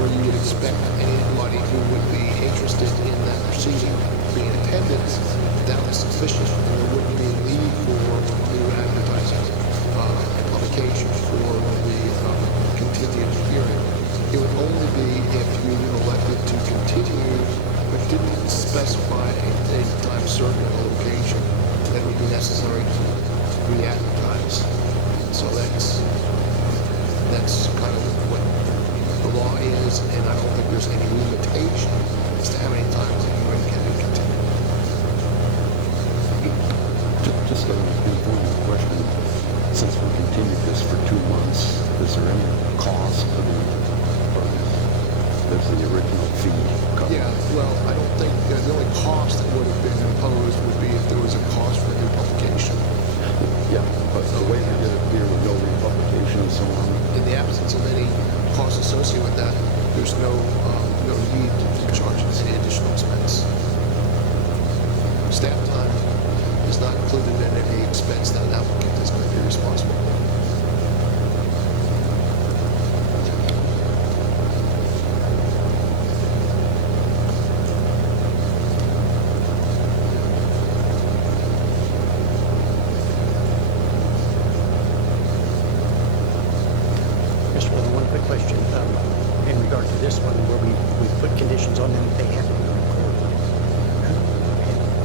where you would expect anybody who would be interested in that proceeding be in attendance, that was sufficient, and there wouldn't be a need for new advertising and publication for the continued hearing. It would only be if you elected to continue but didn't specify a date, time certain, and a location that would be necessary to re-advertise. So that's kind of what the law is, and I don't think there's any limitation as to how many times the hearing can be continued. Just an informal question. Since we continued this for 2 months, is there any cost to the parties? Does the original fee cover? Yeah, well, I don't think the only cost that would have been imposed would be if there was a cost for new publication. Yeah, but the way we did it here with no republication and so on. In the absence of any cost associated with that, there's no need to charge any additional expense. Staff time is not included in any expense that an applicant is going to be responsible for. Mr. Wilson, one quick question. In regard to this one, where we put conditions on them, they have to be recorded.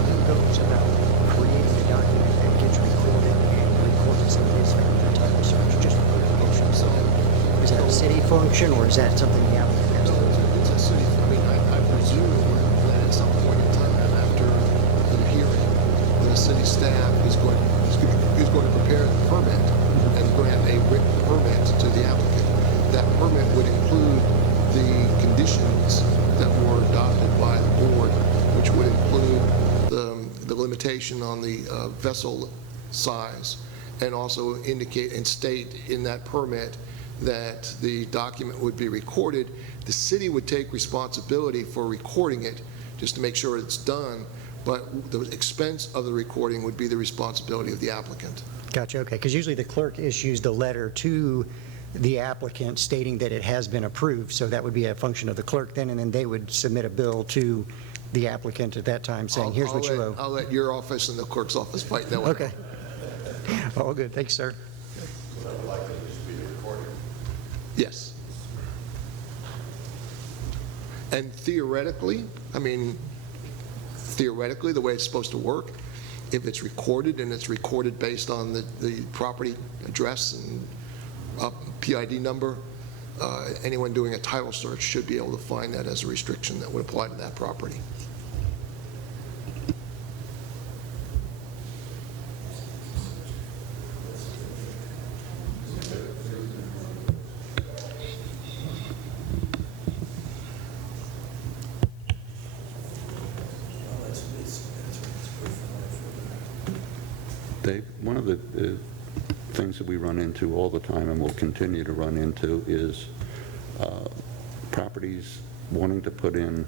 Who goes about creating a document that gets recorded and records that is found in a title search? Just for clarification. So, is that a city function, or is that something the applicant has to do? It's a city. I mean, I presume that at some point in time after the hearing, the city staff is going to prepare the permit and grant a written permit to the applicant. That permit would include the conditions that were adopted by the board, which would include the limitation on the vessel size, and also indicate and state in that permit that the document would be recorded. The city would take responsibility for recording it, just to make sure it's done, but the expense of the recording would be the responsibility of the applicant. Gotcha, okay, because usually the clerk issues the letter to the applicant stating that it has been approved, so that would be a function of the clerk then, and then they would submit a bill to the applicant at that time saying, here's what you owe. I'll let your office and the clerk's office fight that one. Okay. All good, thanks, sir. Yes. And theoretically, the way it's supposed to work, if it's recorded and it's recorded based on the property address and PID number, anyone doing a title search should be able to find that as a restriction that would apply to that property. Dave, one of the things that we run into all the time and will continue to run into is properties wanting to put in,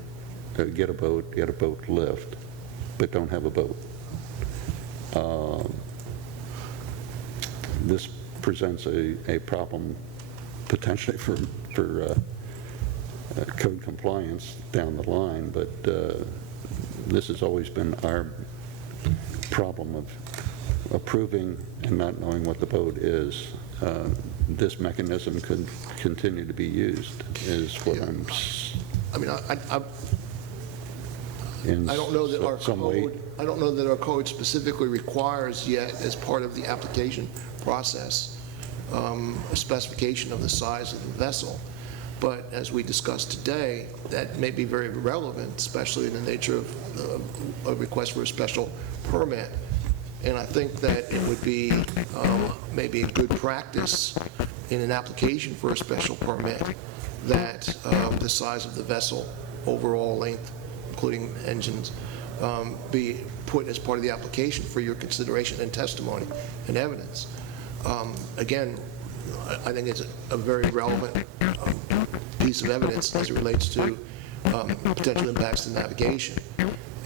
get a boat lift, but don't have a boat. This presents a problem potentially for code compliance down the line, but this has always been our problem of approving and not knowing what the boat is. This mechanism could continue to be used, is what I'm... I mean, I don't know that our code, I don't know that our code specifically requires yet, as part of the application process, a specification of the size of the vessel. But as we discussed today, that may be very relevant, especially in the nature of a request for a special permit. And I think that it would be maybe a good practice in an application for a special permit that the size of the vessel, overall length, including engines, be put as part of the application for your consideration and testimony and evidence. Again, I think it's a very relevant piece of evidence as it relates to potential impacts to navigation.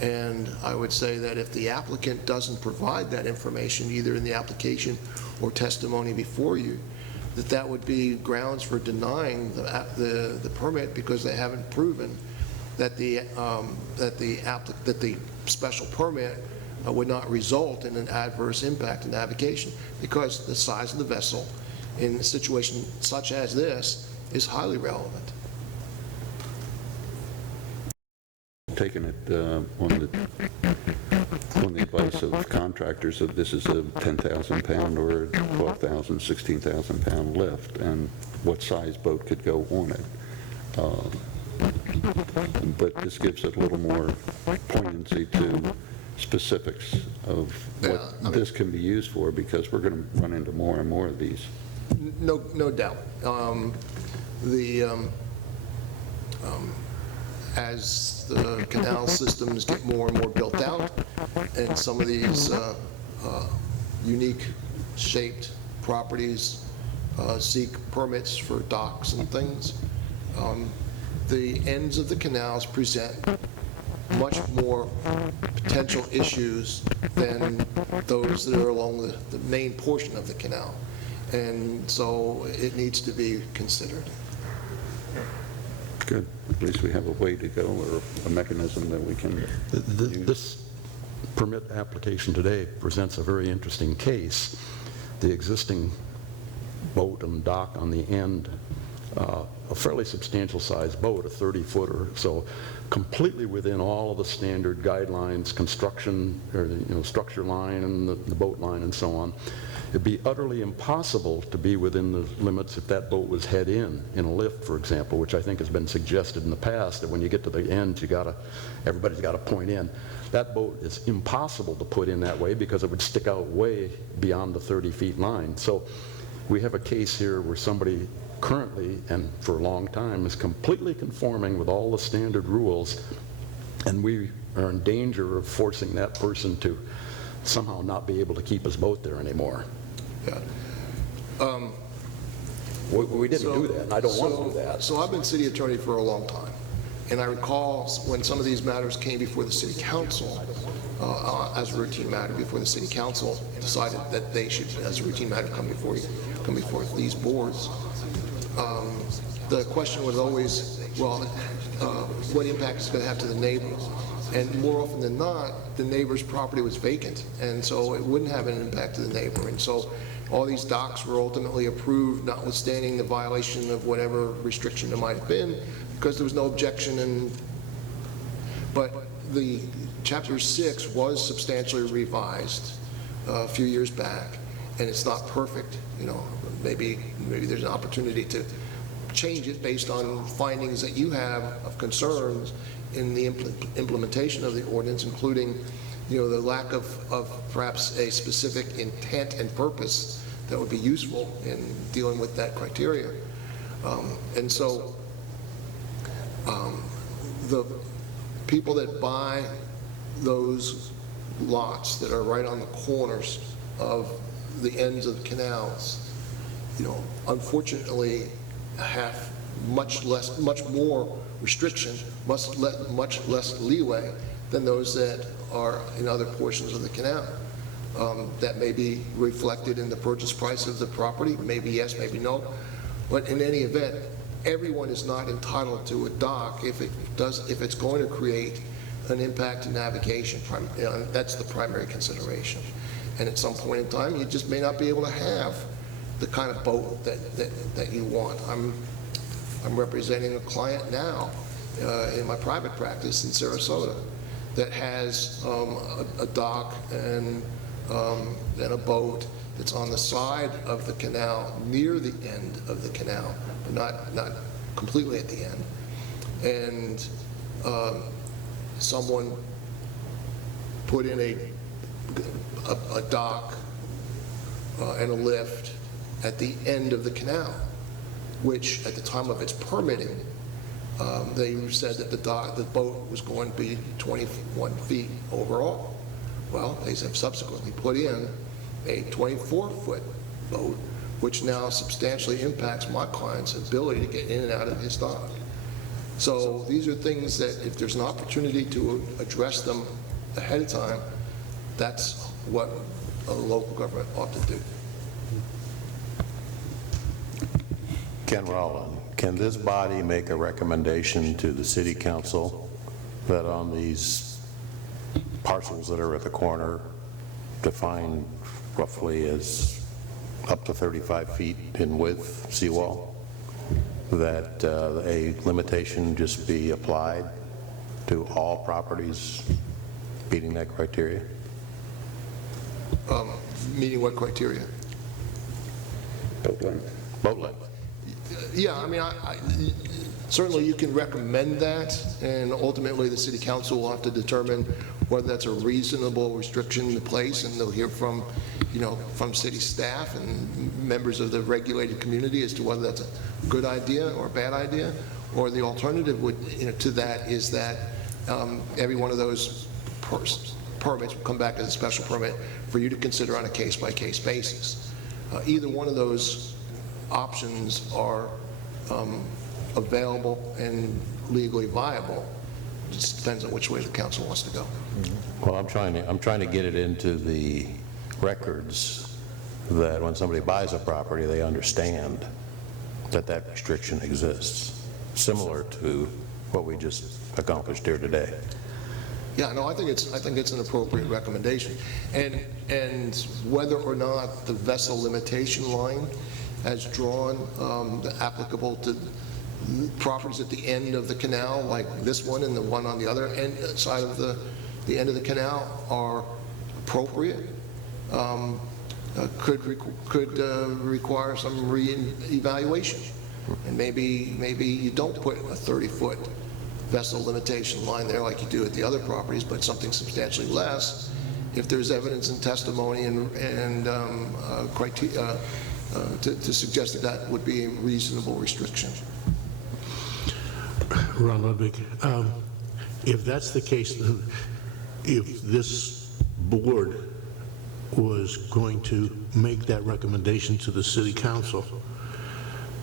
And I would say that if the applicant doesn't provide that information, either in the application or testimony before you, that would be grounds for denying the permit, because they haven't proven that the special permit would not result in an adverse impact in navigation, because the size of the vessel in a situation such as this is highly relevant. Taking it on the advice of contractors, that this is a 10,000 pound or a 12,000, 16,000 pound lift, and what size boat could go on it. But this gives it a little more poignancy to specifics of what this can be used for, because we're going to run into more and more of these. No doubt. As the canal systems get more and more built out, and some of these unique shaped properties seek permits for docks and things, the ends of the canals present much more potential issues than those that are along the main portion of the canal. And so it needs to be considered. Good. At least we have a way to go, or a mechanism that we can use. This permit application today presents a very interesting case. The existing boat and dock on the end, a fairly substantial sized boat, a 30-footer, so completely within all of the standard guidelines, construction, or structure line and the boat line and so on. It'd be utterly impossible to be within the limits if that boat was head in a lift, for example, which I think has been suggested in the past, that when you get to the end, everybody's got to point in. That boat is impossible to put in that way, because it would stick out way beyond the 30-feet line. So we have a case here where somebody currently, and for a long time, is completely conforming with all the standard rules, and we are in danger of forcing that person to somehow not be able to keep his boat there anymore. Yeah. We didn't do that, and I don't want to do that. So I've been city attorney for a long time, and I recall when some of these matters came before the city council, as a routine matter, before the city council decided that they should, as a routine matter, come before these boards. The question was always, well, what impact is it going to have to the neighbors? And more often than not, the neighbor's property was vacant, and so it wouldn't have an impact to the neighbor. And so all these docks were ultimately approved, notwithstanding the violation of whatever restriction there might have been, because there was no objection. But the Chapter 6 was substantially revised a few years back, and it's not perfect. Maybe there's an opportunity to change it based on findings that you have of concerns in the implementation of the ordinance, including, the lack of perhaps a specific intent and purpose that would be useful in dealing with that criteria. And so the people that buy those lots that are right on the corners of the ends of the canals, unfortunately have much more restriction, much less leeway than those that are in other portions of the canal. That may be reflected in the purchase price of the property, maybe yes, maybe no. But in any event, everyone is not entitled to a dock if it's going to create an impact to navigation. That's the primary consideration. And at some point in time, you just may not be able to have the kind of boat that you want. I'm representing a client now in my private practice in Sarasota that has a dock and a boat that's on the side of the canal, near the end of the canal, but not completely at the end, and someone put in a dock and a lift at the end of the canal, which at the time of its permitting, they said that the boat was going to be 21 feet overall. Well, they have subsequently put in a 24-foot boat, which now substantially impacts my client's ability to get in and out of his dock. So these are things that if there's an opportunity to address them ahead of time, that's what a local government ought to do. Ken Rowland, can this body make a recommendation to the city council that on these parcels that are at the corner, defined roughly as up to 35 feet in width seawall, that a limitation just be applied to all properties meeting that criteria? Meeting what criteria? Boat length. Boat length. Yeah, I mean, certainly you can recommend that, and ultimately the city council will have to determine whether that's a reasonable restriction to place, and they'll hear from, from city staff and members of the regulated community as to whether that's a good idea or a bad idea, or the alternative would, to that is that every one of those permits will come back as a special permit for you to consider on a case-by-case basis. Either one of those options are available and legally viable. It just depends on which way the council wants to go. Well, I'm trying to get it into the records that when somebody buys a property, they understand that that restriction exists, similar to what we just accomplished here today. Yeah, no, I think it's an appropriate recommendation, and whether or not the vessel limitation line as drawn applicable to properties at the end of the canal, like this one and the one on the other side of the end of the canal, are appropriate, could require some re-evaluation, and maybe you don't put a 30-foot vessel limitation line there like you do at the other properties, but something substantially less if there's evidence and testimony and criteria to suggest that that would be a reasonable restriction. Ron Ludwig, if that's the case, if this board was going to make that recommendation to the city council,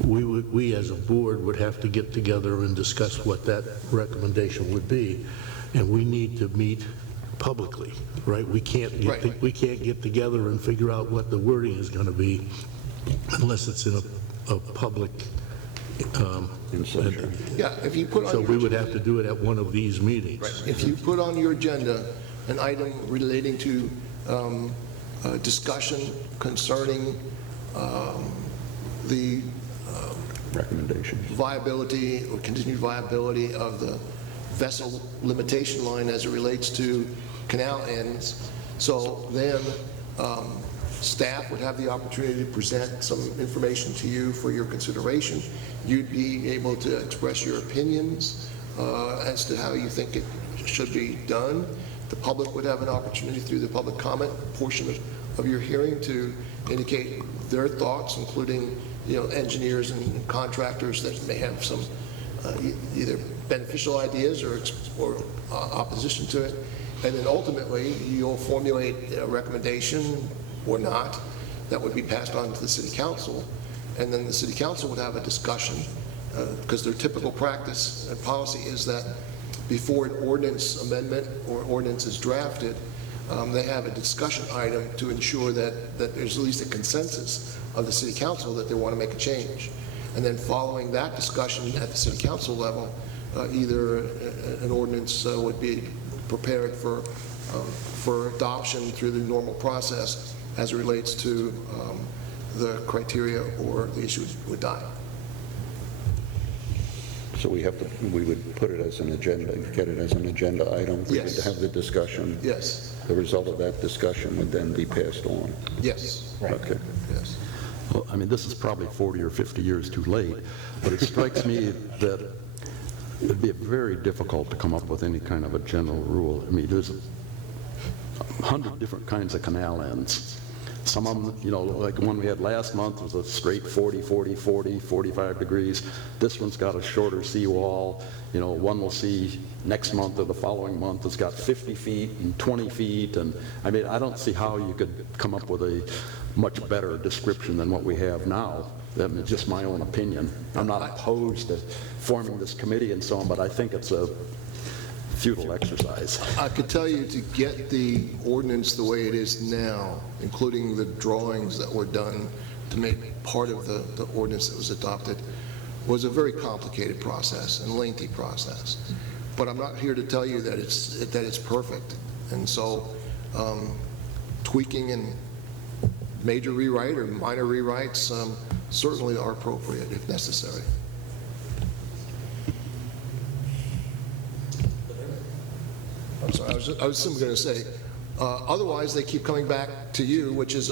we as a board would have to get together and discuss what that recommendation would be, and we need to meet publicly, right? We can't get together and figure out what the wording is going to be unless it's in a public. Yeah, if you put on so we would have to do it at one of these meetings. Right. If you put on your agenda an item relating to discussion concerning the recommendation viability or continued viability of the vessel limitation line as it relates to canal ends, so then staff would have the opportunity to present some information to you for your consideration. You'd be able to express your opinions as to how you think it should be done. The public would have an opportunity through the public comment portion of your hearing to indicate their thoughts, including engineers and contractors that may have some either beneficial ideas or opposition to it. And then ultimately, you'll formulate a recommendation or not that would be passed on to the city council. And then the city council would have a discussion, because their typical practice and policy is that before an ordinance amendment or ordinance is drafted, they have a discussion item to ensure that there's at least a consensus of the city council that they want to make a change. And then following that discussion at the city council level, either an ordinance would be prepared for adoption through the normal process as it relates to the criteria or the issue would die. So we would put it as an agenda, get it as an agenda item. We would have the discussion. Yes. The result of that discussion would then be passed on. Yes. Okay. Yes. Well, I mean, this is probably 40 or 50 years too late, but it strikes me that it'd be very difficult to come up with any kind of a general rule. I mean, there's 100 different kinds of canal ends. Some of them, you know, like the one we had last month was a straight 40, 40, 40, 45 degrees. This one's got a shorter seawall. You know, one we'll see next month or the following month has got 50 feet and 20 feet. And I mean, I don't see how you could come up with a much better description than what we have now. That's just my own opinion. I'm not opposed to forming this committee and so on, but I think it's a futile exercise. I could tell you, to get the ordinance the way it is now, including the drawings that were done to make part of the ordinance that was adopted, was a very complicated process and lengthy process. But I'm not here to tell you that it's perfect. And so tweaking and major rewrite or minor rewrites certainly are appropriate if necessary. I'm sorry, I was simply going to say, otherwise they keep coming back to you, which is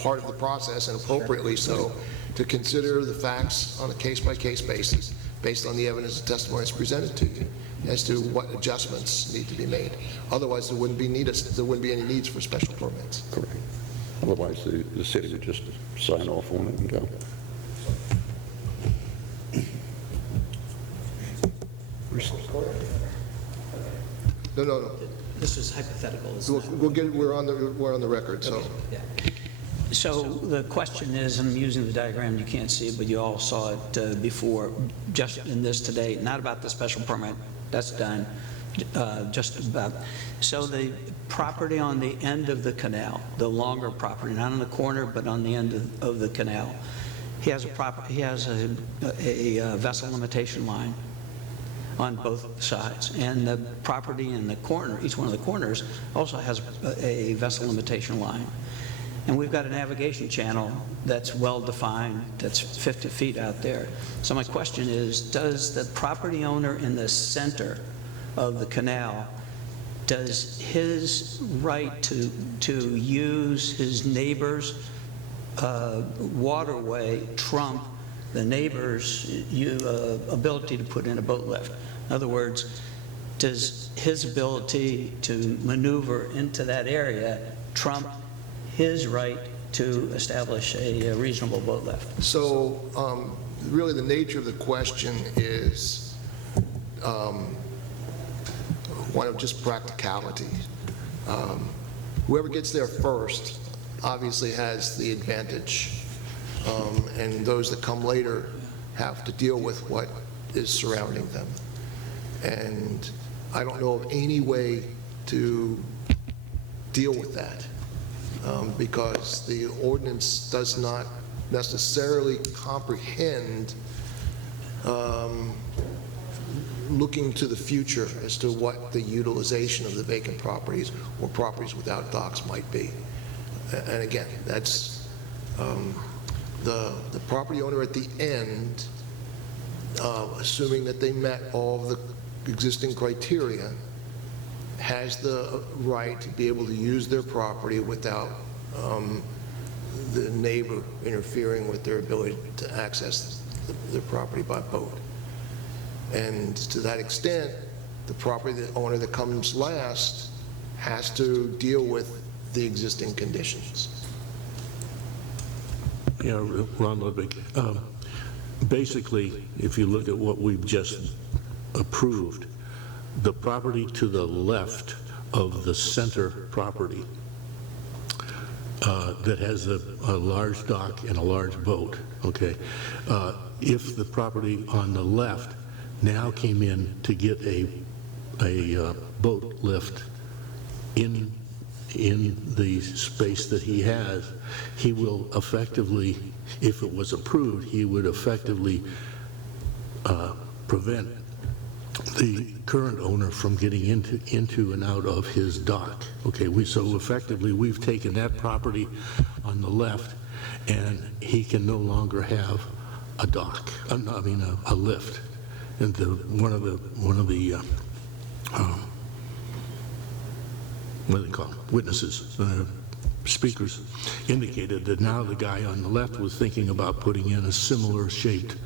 part of the process, and appropriately so, to consider the facts on a case-by-case basis, based on the evidence and testimony that's presented to you, as to what adjustments need to be made. Otherwise, there wouldn't be any needs for special permits. Correct. Otherwise, the city would just sign off on it and go. No. This is hypothetical. We're on the record, so. Yeah. So the question is, and I'm using the diagram, you can't see it, but you all saw it before, just in this today, not about the special permit, that's done, just about. So the property on the end of the canal, the longer property, not on the corner, but on the end of the canal, he has a vessel limitation line on both sides. And the property in the corner, each one of the corners, also has a vessel limitation line. And we've got a navigation channel that's well-defined, that's 50 feet out there. So my question is, does the property owner in the center of the canal, does his right to use his neighbor's waterway trump the neighbor's ability to put in a boat lift? In other words, does his ability to maneuver into that area trump his right to establish a reasonable boat lift? So really the nature of the question is one of just practicality. Whoever gets there first obviously has the advantage, and those that come later have to deal with what is surrounding them. And I don't know of any way to deal with that, because the ordinance does not necessarily comprehend looking to the future as to what the utilization of the vacant properties or properties without docks might be. And again, that's the property owner at the end, assuming that they met all of the existing criteria, has the right to be able to use their property without the neighbor interfering with their ability to access their property by boat. And to that extent, the property owner that comes last has to deal with the existing conditions. Yeah, Ron Ludwig. Basically, if you look at what we've just approved, the property to the left of the center property that has a large dock and a large boat, okay, if the property on the left now came in to get a boat lift in the space that he has, he will effectively, if it was approved, he would effectively prevent the current owner from getting into and out of his dock. Okay, so effectively we've taken that property on the left, and he can no longer have a dock. A lift. And one of the what do they call them? Witnesses speakers indicated that now the guy on the left was thinking about putting in a similar shaped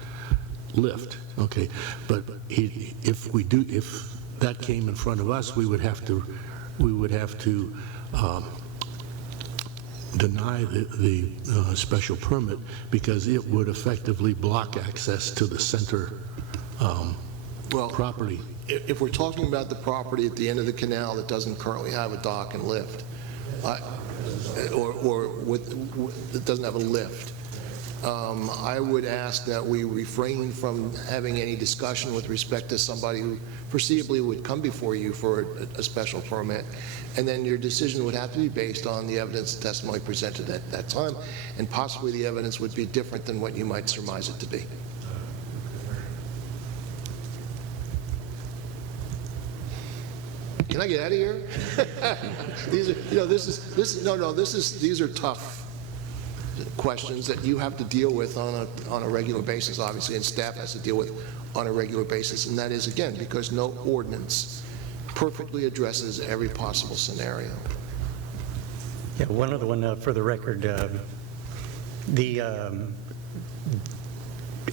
lift, okay? But if that came in front of us, we would have to deny the special permit because it would effectively block access to the center property. If we're talking about the property at the end of the canal that doesn't currently have a dock and lift, that doesn't have a lift, I would ask that we refrain from having any discussion with respect to somebody who foreseeably would come before you for a special permit, and then your decision would have to be based on the evidence and testimony presented at that time, and possibly the evidence would be different than what you might surmise it to be. Can I get out of here? These are tough questions that you have to deal with on a regular basis, obviously, and staff has to deal with on a regular basis, and that is, again, because no ordinance perfectly addresses every possible scenario. Yeah, one other one for the record. I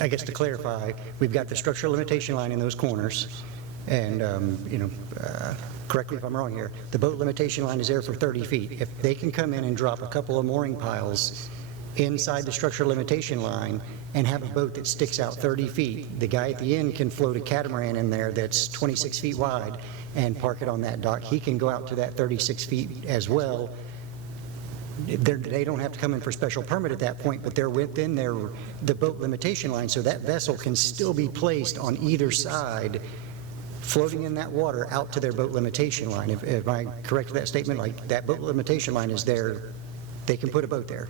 guess to clarify, we've got the structural limitation line in those corners, and correct me if I'm wrong here, the boat limitation line is there for 30 feet. If they can come in and drop a couple of mooring piles inside the structural limitation line and have a boat that sticks out 30 feet, the guy at the end can float a catamaran in there that's 26 feet wide and park it on that dock. He can go out to that 36 feet as well. They don't have to come in for special permit at that point, but they're within the boat limitation line, so that vessel can still be placed on either side, floating in that water out to their boat limitation line. If I correct that statement, like that boat limitation line is there, they can put a boat there.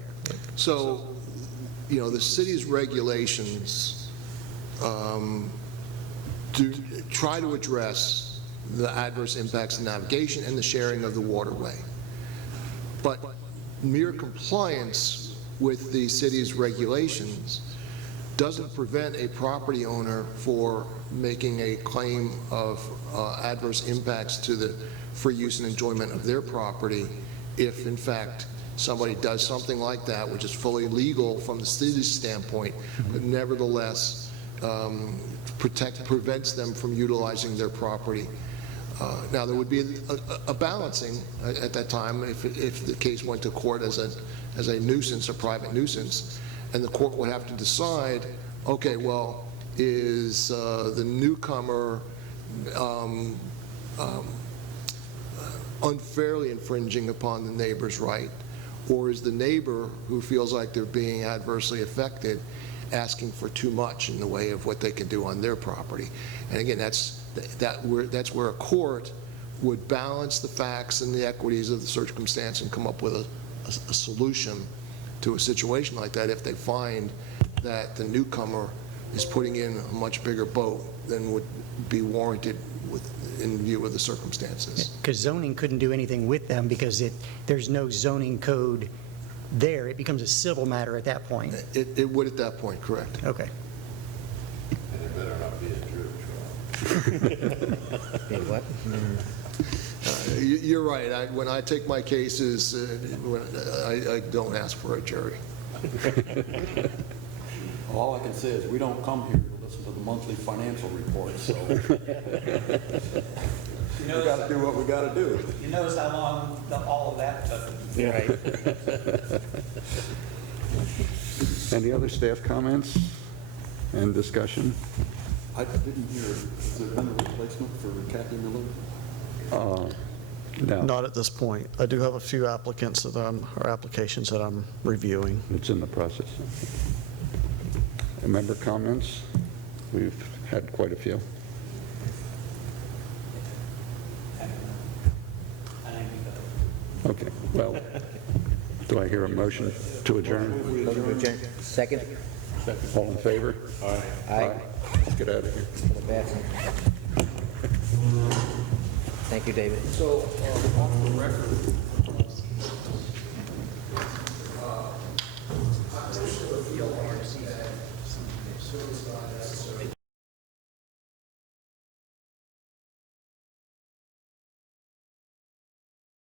So, the city's regulations do try to address the adverse impacts of navigation and the sharing of the waterway. But mere compliance with the city's regulations doesn't prevent a property owner for making a claim of adverse impacts to the free use and enjoyment of their property if, in fact, somebody does something like that, which is fully legal from the city's standpoint, but nevertheless prevents them from utilizing their property. Now, there would be a balancing at that time if the case went to court as a nuisance, a private nuisance, and the court would have to decide, okay, well, is the newcomer unfairly infringing upon the neighbor's right, or is the neighbor who feels like they're being adversely affected asking for too much in the way of what they can do on their property? And again, that's where a court would balance the facts and the equities of the circumstance and come up with a solution to a situation like that if they find that the newcomer is putting in a much bigger boat than would be warranted in view of the circumstances. Because zoning couldn't do anything with them because there's no zoning code there. It becomes a civil matter at that point. It would at that point, correct. Okay. And it better not be a jury trial. What? You're right. When I take my cases, I don't ask for a jury. All I can say is we don't come here to listen to the monthly financial reports, so we got to do what we got to do. You notice how long all of that took. Yeah. Any other staff comments and discussion? I didn't hear, has there been a replacement for Kathy Miller? No. Not at this point. I do have a few applicants or applications that I'm reviewing. It's in the process. Member comments? We've had quite a few. Okay, well, do I hear a motion to adjourn? Second. All in favor? Aye. Aye. Let's get out of here. Thank you, David. So, off the record,